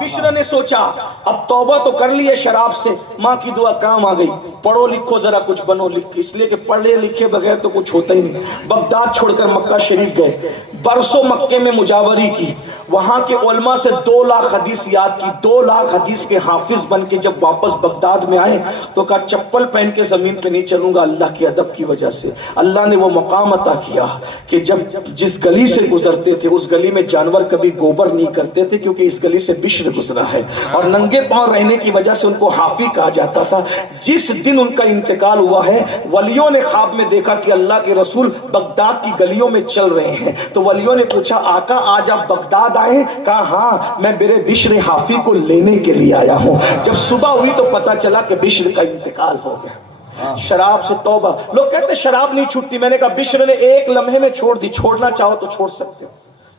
بشر نے سوچا اب توبہ تو کر لی ہے شراب سے، ماں کی دعا کام آ گئی، پڑھو لکھو ذرا کچھ بنو. اس لیے کہ پڑھے لکھے بغیر تو کچھ ہوتا ہی نہیں. بغداد چھوڑ کر مکہ شریف گئے، برسوں مکے میں مجاوری کی، وہاں کے علماء سے 2 لاکھ حدیث یاد کی. 2 لاکھ حدیث کے حافظ بن کے جب واپس بغداد میں آئے تو کہا چپل پہن کے زمین پہ نہیں چلوں گا. اللہ کے ادب کی وجہ سے اللہ نے وہ مقام عطا کیا کہ جب جس گلی سے گزرتے تھے اس گلی میں جانور کبھی گوبر نہیں کرتے تھے، کیونکہ اس گلی سے بشر گزرا ہے. اور ننگے پاؤں رہنے کی وجہ سے ان کو حافی کہا جاتا تھا. جس دن ان کا انتقال ہوا ہے ولیوں نے خواب میں دیکھا کہ اللہ کے رسول بغداد کی گلیوں میں چل رہے ہیں. تو ولیوں نے پوچھا آقا آج آپ بغداد آئے؟ کہا ہاں میں میرے بشر حافی کو لینے کے لیے آیا ہوں. جب صبح ہوئی تو پتا چلا کہ بشر کا انتقال ہو گیا. شراب سے توبہ. لوگ کہتے شراب نہیں چھوٹتی، میں نے کہا بشر نے 1 لمحے میں چھوڑ دی. چھوڑنا چاہو تو چھوڑ سکتے ہو،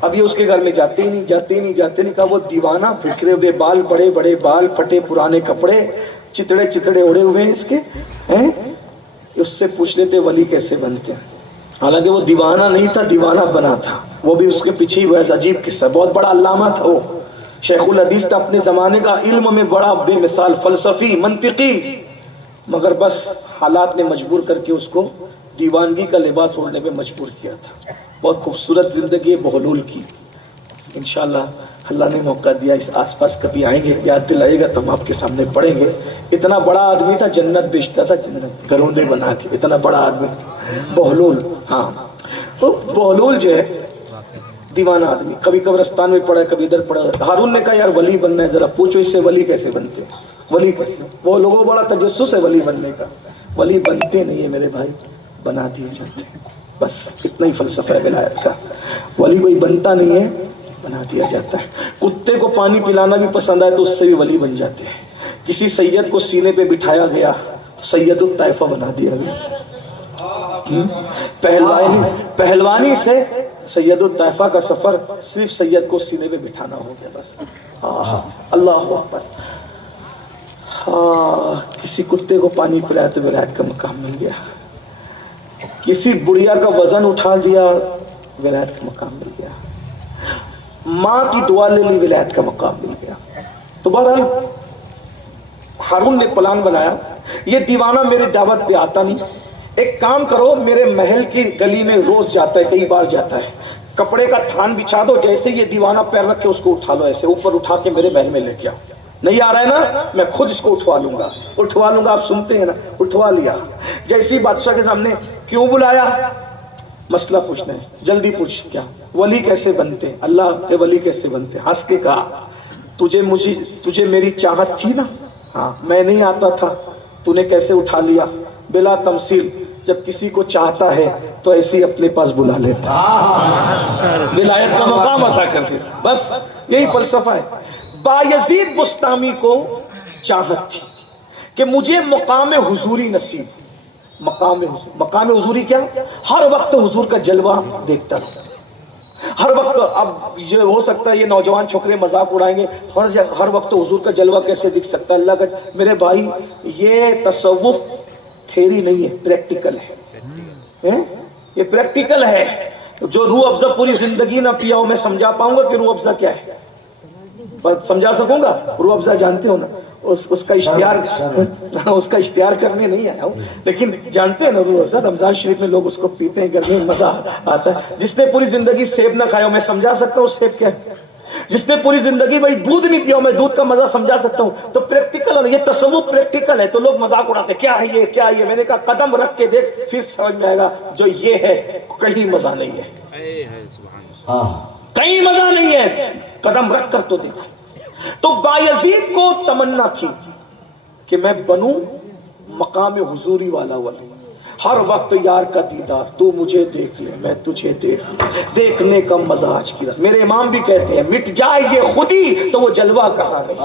اب یہ اس کے گھر میں جاتے ہی نہیں. کہا وہ دیوانہ, بکھرے ہوئے بال, بڑے بڑے بال, پھٹے پرانے کپڑے, چتڑے اڑے ہوئے ہیں اس کے, اس سے پوچھ لیتے ولی کیسے بنتے ہیں. حالانکہ وہ دیوانہ نہیں تھا, دیوانہ بنا تھا, وہ بھی اس کے پیچھے ہی. عجیب قصہ, بہت بڑا علامہ تھا وہ, شیخ الحدیث تھا اپنے زمانے کا, علم میں بڑا بے مثال, فلسفی, منطقی, مگر بس حالات نے مجبور کر کے اس کو دیوانگی کا لباس اوڑھنے پہ مجبور کیا تھا. بہت خوبصورت زندگی بہلول کی. انشاءاللہ اللہ نے موقع دیا, اس آس پاس کبھی آئیں گے, یاد دلائے گا تو ہم آپ کے سامنے پڑھیں گے. اتنا بڑا آدمی تھا, جنت بیچتا تھا, جنت گروندے بنا کے, اتنا بڑا آدمی بہلول. ہاں, تو بہلول جو ہے دیوانہ آدمی, کبھی قبرستان میں پڑا, کبھی ادھر پڑا. ہارون نے کہا یار ولی بننا ہے, ذرا پوچھو اس سے ولی کیسے بنتے ہیں, ولی کیسے. وہ لوگوں بڑا تجسس ہے ولی بننے کا. ولی بنتے نہیں ہے میرے بھائی, بنا دیے جاتے ہیں. بس اتنا ہی فلسفہ ہے ولایت کا. ولی کوئی بنتا نہیں ہے, بنا دیا جاتا ہے. کتے کو پانی پلانا بھی پسند آئے تو اس سے بھی ولی بن جاتے ہیں. کسی سید کو سینے پہ بٹھایا گیا, سید الطائفہ بنا دیا گیا. پہلوانی سے سید الطائفہ کا سفر صرف سید کو سینے پہ بٹھانا ہو گیا بس. اللہ اکبر. کسی کتے کو پانی پلایا تو ولایت کا مقام مل گیا. کسی بڑھیا کا وزن اٹھا دیا, ولایت کا مقام مل گیا. ماں کی دعا لے لی, ولایت کا مقام مل گیا. تو بہرحال ہارون نے پلان بنایا, یہ دیوانہ میری دعوت پہ آتا نہیں, ایک کام کرو, میرے محل کی گلی میں روز جاتا ہے, کئی بار جاتا ہے, کپڑے کا تھان بچھا دو, جیسے یہ دیوانہ پیر رکھ کے اس کو اٹھا لو, ایسے اوپر اٹھا کے میرے محل میں لے کے آؤ. نہیں آ رہا ہے نا, میں خود اس کو اٹھوا لوں گا. آپ سنتے ہیں نا, اٹھوا لیا. جیسی بادشاہ کے سامنے, کیوں بلایا, مسئلہ پوچھنا ہے, جلدی پوچھ. کیا ولی کیسے بنتے, اللہ کے ولی کیسے بنتے. ہنس کے کہا تجھے میری چاہت تھی نا, ہاں میں نہیں آتا تھا, تو نے کیسے اٹھا لیا. بلا تمثیل, جب کسی کو چاہتا ہے تو ایسے ہی اپنے پاس بلا لیتا, ولایت کا مقام عطا کر دیتا. بس یہی فلسفہ ہے. بایزید بستامی کو چاہت تھی کہ مجھے مقام حضوری نصیب. مقام حضوری کیا, ہر وقت حضور کا جلوہ دیکھتا رہا, ہر وقت. اب یہ ہو سکتا ہے یہ نوجوان چھوکرے مذاق اڑائیں گے, ہر وقت حضور کا جلوہ کیسے دکھ سکتا ہے. اللہ کا میرے بھائی, یہ تصوف تھیری نہیں ہے, پریکٹیکل ہے. یہ پریکٹیکل ہے. جو روح افزا پوری زندگی نہ پیا ہو, میں سمجھا پاؤں گا کہ روح افزا کیا ہے, سمجھا سکوں گا. روح افزا جانتے ہو نا, اس کا اشتہار کرنے نہیں آیا ہوں, لیکن جانتے ہیں نا روح افزا. رمضان شریف میں لوگ اس کو پیتے ہیں, گرمی میں مزہ آتا ہے. جس نے پوری زندگی سیب نہ کھایا ہو, میں سمجھا سکتا ہوں سیب کیا ہے. جس نے پوری زندگی بھائی دودھ نہیں پیا ہو, میں دودھ کا مزہ سمجھا سکتا ہوں. تو پریکٹیکل ہے, یہ تصوف پریکٹیکل ہے. تو لوگ مذاق اڑاتے, کیا ہے یہ, کیا ہے. میں نے کہا قدم رکھ کے دیکھ, پھر سمجھ میں آئے گا. جو یہ ہے کہیں مزہ نہیں ہے, کہیں مزہ نہیں ہے, قدم رکھ کر تو دیکھو. تو بایزید کو تمنا تھی کہ میں بنوں مقام حضوری والا ولی. ہر وقت یار کا دیدار, تو مجھے دیکھ لے, میں تجھے دیکھ لے, دیکھنے کا مزہ آج کی. میرے امام بھی کہتے ہیں, مٹ جائے یہ خودی تو وہ جلوہ کہاں نہیں.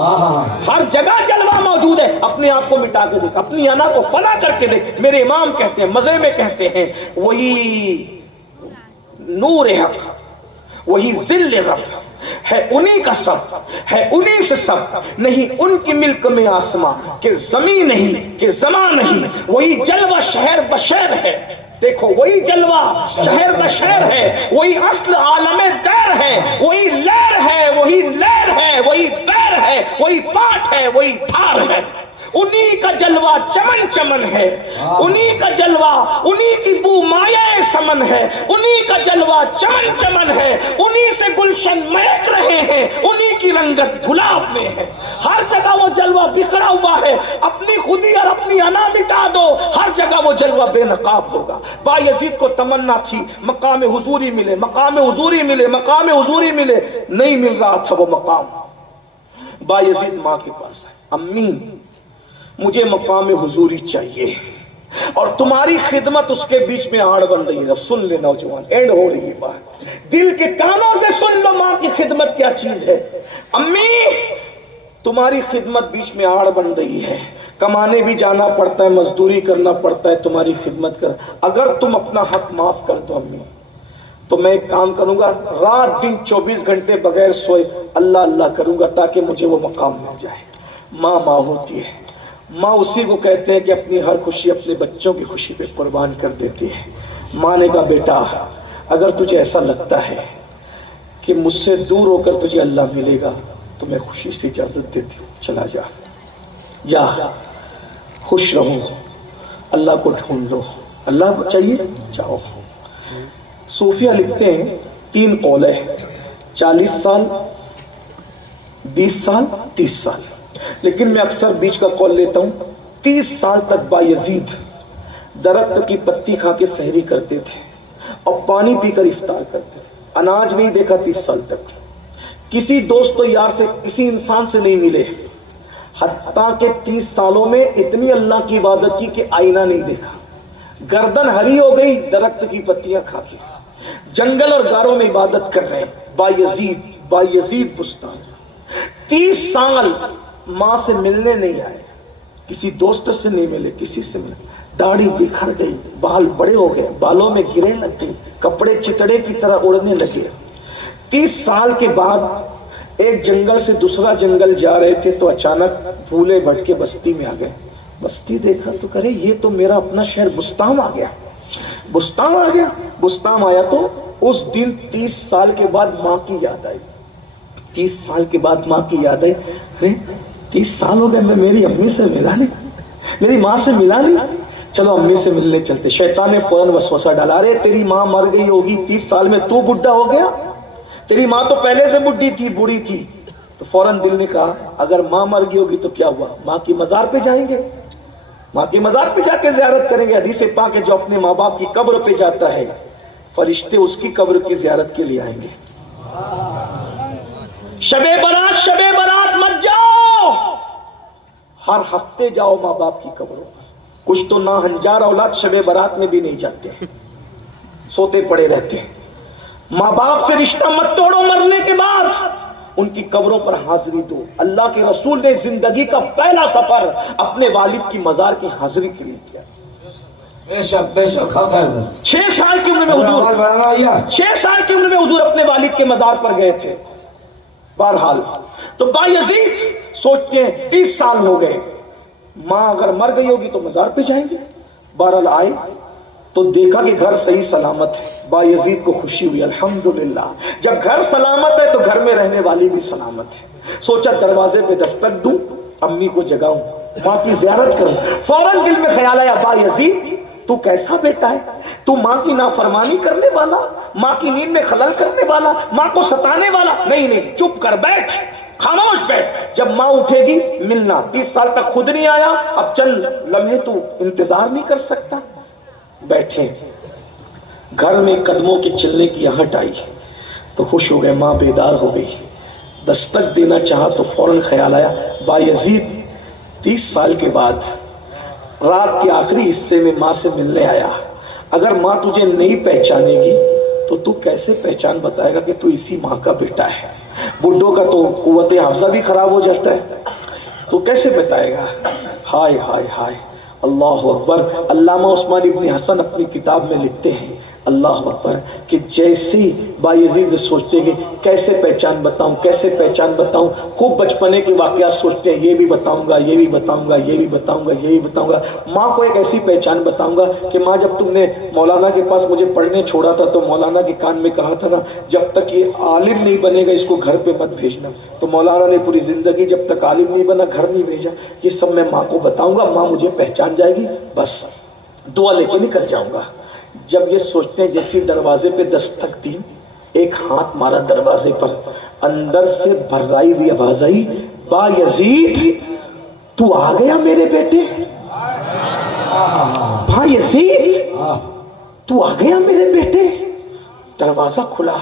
ہر جگہ جلوہ موجود ہے, اپنے آپ کو مٹا کے دیکھ, اپنی انا کو فنا کر کے دیکھ. میرے امام کہتے ہیں, مزے میں کہتے ہیں, وہی نور حق, وہی ذل رب ہے, انہی کا سب ہے, انہی سے سب نہیں. ان کی ملک میں آسماں کہ زمین نہیں, کہ زمان نہیں. وہی جلوہ شہر بشہر ہے, دیکھو وہی جلوہ شہر بشہر ہے. وہی اصل عالم دیر ہے, وہی لہر ہے, وہی لہر ہے, وہی بیر ہے, وہی پاٹ ہے, وہی دھار ہے. انہی کا جلوہ چمن چمن ہے, انہی کا جلوہ, انہی کی بو مایہ سمن ہے, انہی کا جلوہ چمن چمن ہے, انہی سے گلشن مہک رہے ہیں, انہی کی رنگت گلاب میں ہے. ہر جگہ وہ جلوہ بکھرا ہوا ہے, اپنی خودی اور اپنی انا مٹا دو, ہر جگہ وہ جلوہ بے نقاب ہوگا. بایزید کو تمنا تھی مقام حضوری ملے, مقام حضوری ملے, مقام حضوری ملے. نہیں مل رہا تھا وہ مقام. بایزید ماں کے پاس ہے, امی مجھے مقام حضوری چاہیے, اور تمہاری خدمت اس کے بیچ میں آڑ بن رہی ہے. اب سن لے نوجوان, اینڈ ہو رہی ہے بات, دل کے کانوں سے سن لو ماں کی خدمت کیا چیز ہے. امی تمہاری خدمت بیچ میں آڑ بن رہی ہے, کمانے بھی جانا پڑتا ہے, مزدوری کرنا پڑتا ہے, تمہاری خدمت کر. اگر تم اپنا حق معاف کر دو امی, تو میں ایک کام کروں گا, رات دن 24 گھنٹے بغیر سوئے اللہ اللہ کروں گا تاکہ مجھے وہ مقام مل جائے. ماں ماں ہوتی ہے, ماں اسی کو کہتے ہیں کہ اپنی ہر خوشی اپنے بچوں کی خوشی پہ قربان کر دیتی ہے. ماں نے کہا بیٹا اگر تجھے ایسا لگتا ہے کہ مجھ سے دور ہو کر تجھے اللہ ملے گا تو میں خوشی سے اجازت دیتی ہوں, چلا جا, جا خوش رہو, اللہ کو ڈھونڈ لو, اللہ چاہیے جاؤ. صوفیہ لکھتے ہیں 3 قول ہے, 40 سال 20 سال 30 سال, لیکن میں اکثر بیچ کا قول لیتا ہوں. 30 سال تک بایزید درخت کی پتی کھا کے سحری کرتے تھے اور پانی پی کر افطار کرتے تھے, اناج نہیں دیکھا 30 سال تک, کسی دوست و یار سے کسی انسان سے نہیں ملے, حتیٰ کہ 30 سالوں میں اتنی اللہ کی عبادت کی کہ آئینہ نہیں دیکھا, گردن ہری ہو گئی درخت کی پتیاں کھا کے, جنگل اور غاروں میں عبادت کر رہے ہیں. بایزید بستان 30 سال ماں سے ملنے نہیں آئے, کسی دوست سے نہیں ملے, کسی سے ملے, داڑھی بکھر گئی, بال بڑے ہو گئے, بالوں میں گرے لگ گئی, کپڑے چتڑے کی طرح اڑنے لگے. 30 سال کے بعد ایک جنگل سے دوسرا جنگل جا رہے تھے تو اچانک بھولے بھٹکے بستی میں آ گئے. بستی دیکھا تو کرے یہ تو میرا اپنا شہر بستان آ گیا. بستان آ گیا, بستان آیا تو اس دن 30 سال کے بعد ماں کی یاد آئی. 30 سال کے بعد ماں کی یاد آئی, ارے 30 سال ہو گئے میں میری امی سے ملا نہیں, میری ماں سے ملا نہیں, چلو امی سے ملنے چلتے. شیطان نے فوراً وسوسہ ڈالا, ارے تیری ماں مر گئی ہوگی 30 سال میں, تو بڈھا ہو گیا, تیری ماں تو پہلے سے بڈھی تھی, بوڑھی تھی. تو فوراً دل نے کہا اگر ماں مر گئی ہوگی تو کیا ہوا, ماں کی مزار پہ جائیں گے, ماں کی مزار پہ جا کے زیارت کریں گے. حدیث پاک ہے جو اپنے ماں باپ کی قبر پہ جاتا ہے فرشتے اس کی قبر کی زیارت کے لیے آئیں گے. شب برات مت جاؤ, ہر ہفتے جاؤ ماں باپ کی قبروں. کچھ تو نا ہنجار اولاد شب برات میں بھی نہیں جاتے, سوتے پڑے رہتے ہیں. ماں باپ سے رشتہ مت توڑو, مرنے کے بعد ان کی قبروں پر حاضری دو. اللہ کے رسول نے زندگی کا پہلا سفر اپنے والد کی مزار کی حاضری کے لیے کیا. بے شک 6 سال کی عمر میں حضور 6 سال کی عمر میں حضور اپنے والد کے مزار پر گئے تھے. بہرحال تو بایزید سوچتے ہیں 30 سال ہو گئے, ماں اگر مر گئی ہوگی تو مزار پہ جائیں گے. بہرحال آئے تو دیکھا کہ گھر صحیح سلامت ہے. بایزید کو خوشی ہوئی, الحمدللہ جب گھر سلامت ہے تو گھر میں رہنے والی بھی سلامت ہے. سوچا دروازے پہ دستک دوں, امی کو جگاؤں, ماں کی زیارت کروں. فوراً دل میں خیال آیا بایزید تو کیسا بیٹا ہے, تو ماں کی نافرمانی کرنے والا, ماں کی نیند میں خلل کرنے والا, ماں کو ستانے والا. نہیں چپ کر بیٹھ, خاموش بیٹھ, جب ماں اٹھے گی ملنا. 30 سال تک خود نہیں آیا, اب چند لمحے تو انتظار نہیں کر سکتا. بیٹھے, گھر میں قدموں کے چلنے کی آہٹ آئی تو خوش ہو گئے, ماں بیدار ہو گئی. دستک دینا چاہا تو فوراً خیال آیا بایزید 30 سال کے بعد رات کے آخری حصے میں ماں سے ملنے آیا, اگر ماں تجھے نہیں پہچانے گی تو تو کیسے پہچان بتائے گا کہ تو اسی ماں کا بیٹا ہے. بڈھوں کا تو قوت حافظہ بھی خراب ہو جاتا ہے, تو کیسے بتائے گا. ہائے ہائے ہائے, اللہ اکبر. علامہ عثمان ابن حسن اپنی کتاب میں لکھتے ہیں اللہ اکبر کہ جیسی بایزید سوچتے کہ کیسے پہچان بتاؤں کیسے پہچان بتاؤں, خوب بچپنے کے واقعات سوچتے ہیں, یہ بھی بتاؤں گا یہ بھی بتاؤں گا یہ بھی بتاؤں گا یہ بھی بتاؤں گا. ماں کو ایک ایسی پہچان بتاؤں گا کہ ماں جب تم نے مولانا کے پاس مجھے پڑھنے چھوڑا تھا تو مولانا کے کان میں کہا تھا نا جب تک یہ عالم نہیں بنے گا اس کو گھر پہ مت بھیجنا, تو مولانا نے پوری زندگی جب تک عالم نہیں بنا گھر نہیں بھیجا. یہ سب میں ماں کو بتاؤں گا, ماں مجھے پہچان جائے گی, بس دعا لے کے نکل جاؤں گا. جب یہ سوچتے ہیں جیسی دروازے پہ دستک دی, ایک ہاتھ مارا دروازے پر, اندر سے بھرائی ہوئی آواز آئی بایزید تو آ گیا میرے بیٹے, بایزید تو آ گیا میرے بیٹے. دروازہ کھلا,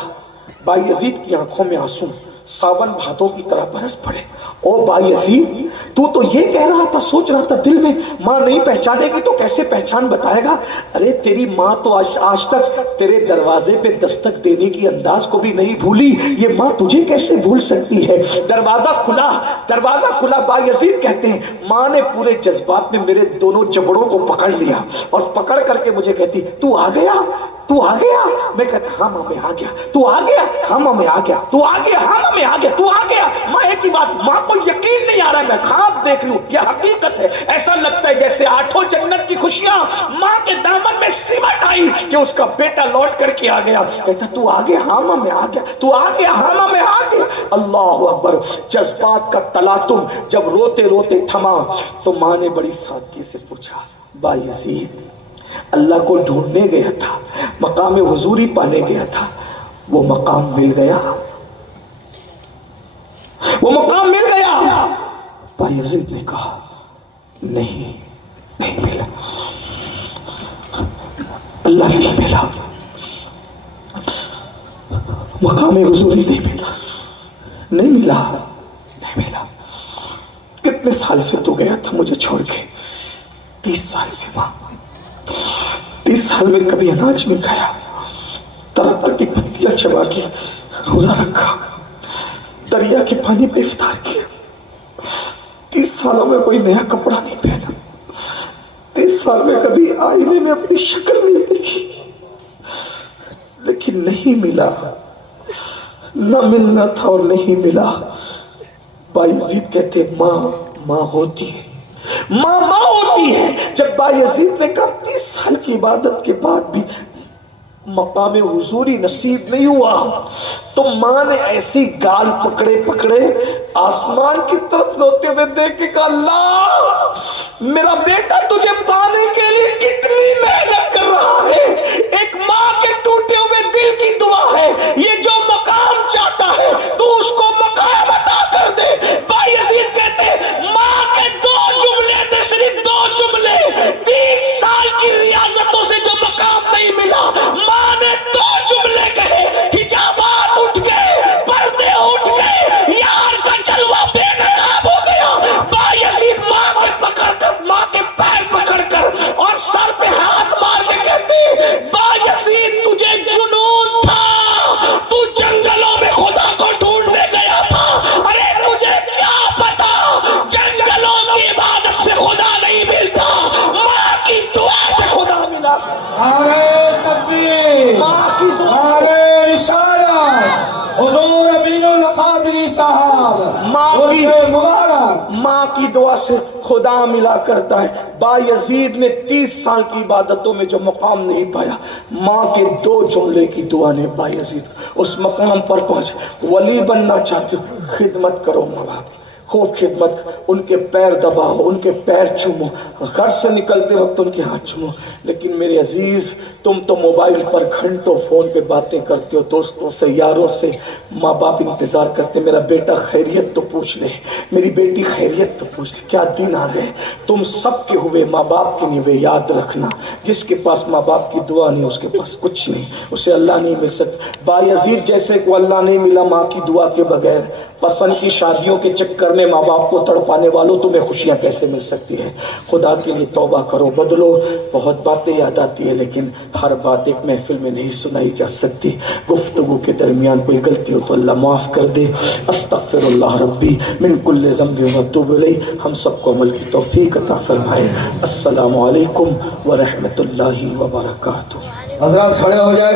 بایزید کی آنکھوں میں آنسو ساون بھادوں کی طرح برس پڑے. او بایزید تو یہ کہہ رہا تھا, سوچ رہا تھا دل میں, ماں نہیں پہچانے گی تو کیسے پہچان بتائے گا. ارے تیری ماں تو آج تک تیرے دروازے پہ دستک دینے کی انداز کو بھی نہیں بھولی, یہ ماں تجھے کیسے بھول سکتی ہے. دروازہ کھلا. بایزید کہتے ہیں ماں نے پورے جذبات میں میرے دونوں جبڑوں کو پکڑ لیا اور پکڑ کر کے مجھے کہتی, تو آ گیا. میں کہتا ہاں ماں میں آ گیا. تو آ گیا؟ ہاں ماں میں آ گیا. تو آ گیا؟ ہاں ماں میں آ گیا. تو آ گیا؟ ماں ایک ہی بات, ماں کو یقین نہیں آ رہا ہے میں خواب دیکھ لوں, یہ حقیقت ہے. ایسا لگتا ہے جیسے 8 جنت کی خوشیاں ماں کے دامن میں سمٹ آئی کہ اس کا بیٹا لوٹ کر کے آ گیا. کہتا تو آ گیا؟ ہاں ماں میں آ گیا. تو آ گیا؟ ہاں ماں میں آ گیا. اللہ اکبر. جذبات کا تلاطم جب روتے روتے تھما تو ماں نے بڑی سادگی سے پوچھا, بایزید اللہ کو ڈھونڈنے گیا تھا, مقام حضوری پانے گیا تھا, وہ مقام مل گیا؟ وہ مقام مل گیا؟ بایزید نے کہا نہیں ملا, اللہ نہیں ملا, مقام حضوری نہیں ملا. کتنے سال سے تو گیا تھا مجھے چھوڑ کے؟ 30 سال سے ماں. 30 سال میں کبھی اناج نہیں کھایا, درخت کی پتیاں چبا کے روزہ رکھا, دریا کے پانی پہ افطار کیا. 30 سالوں میں کوئی نیا کپڑا نہیں پہنا. 30 سال میں کبھی آئینے میں اپنی شکل نہیں دیکھی. لیکن نہیں ملا, نہ ملنا تھا اور نہیں ملا. بایزید کہتے ماں ہوتی ہے, ماں ہوتی ہے. جب بایزید نے کہا 30 سال کی عبادت کے بعد بھی مقام حضوری نصیب نہیں ہوا, تو ماں نے ایسی گال پکڑے آسمان کی طرف روتے ہوئے دیکھ کے کہا, اللہ میرا بیٹا تجھے پانے کے لیے کتنی محنت کر رہا ہے. ایک ماں کے ٹوٹے ہوئے دل کی دعا ہے, یہ جو مقام چاہتا ہے تو اس کو مقام عطا کر دے. بایزید کہتے ماں کے 2 جملے تھے, صرف 2 جملے. 30 سال کی ریاضتوں سے جو مقام نہیں ملا, ماں نے 2 جملے کہے, حجابات اٹھ گئے, پردے اٹھ گئے, یار کا جلوہ بے نقاب ہو گیا. بایزید ماں کے پیر پکڑ کر اور سر پہ ہاتھ مار کے کہتے, بایزید تجھے جنون تھا, تو جنگلوں میں خدا کو ڈھونڈنے گیا تھا. ارے تجھے کیا پتا جنگلوں کی عبادت سے خدا نہیں ملتا, ماں کی دعا سے خدا ملا. نعرہ تکبیر, نعرہ رسالت, حضور امین القادری صاحب, ماں کی دعا سے خدا ملا کرتا ہے. بایزید نے 30 سال کی عبادتوں میں جو مقام نہیں پایا, ماں کے 2 جملے کی دعا نے بایزید اس مقام پر پہنچ. ولی بننا چاہتے ہو, خدمت کرو ماں باپ, خوب خدمت, ان کے پیر دباؤ, ان کے پیر چومو, گھر سے نکلتے وقت ان کے ہاتھ چومو. لیکن میرے عزیز, تم تو موبائل پر گھنٹوں فون پہ باتیں کرتے ہو, دوستوں سے, یاروں سے. ماں باپ انتظار کرتے, میرا بیٹا خیریت تو پوچھ لے, میری بیٹی خیریت تو پوچھ لے. کیا دن آ گئے, تم سب کے ہوئے, ماں باپ کے نہیں ہوئے. یاد رکھنا, جس کے پاس ماں باپ کی دعا نہیں, اس کے پاس کچھ نہیں, اسے اللہ نہیں مل سکتا. بایزید جیسے کو اللہ نہیں ملا ماں کی دعا کے بغیر, پسند کی شادیوں کے چکر میں ماں باپ کو تڑپانے والوں تمہیں خوشیاں کیسے مل سکتی ہے؟ خدا کے لیے توبہ کرو, بدلو. بہت باتیں یاد آتی ہے لیکن ہر بات ایک محفل میں نہیں سنائی جا سکتی. گفتگو کے درمیان کوئی غلطی ہو تو اللہ معاف کر دے. استغفر اللہ ربی من کل ذنب واتوب الیہ. ہم سب کو عمل کی توفیق عطا فرمائے. السلام علیکم ورحمۃ اللہ وبرکاتہ. حضرات کھڑے ہو جائے.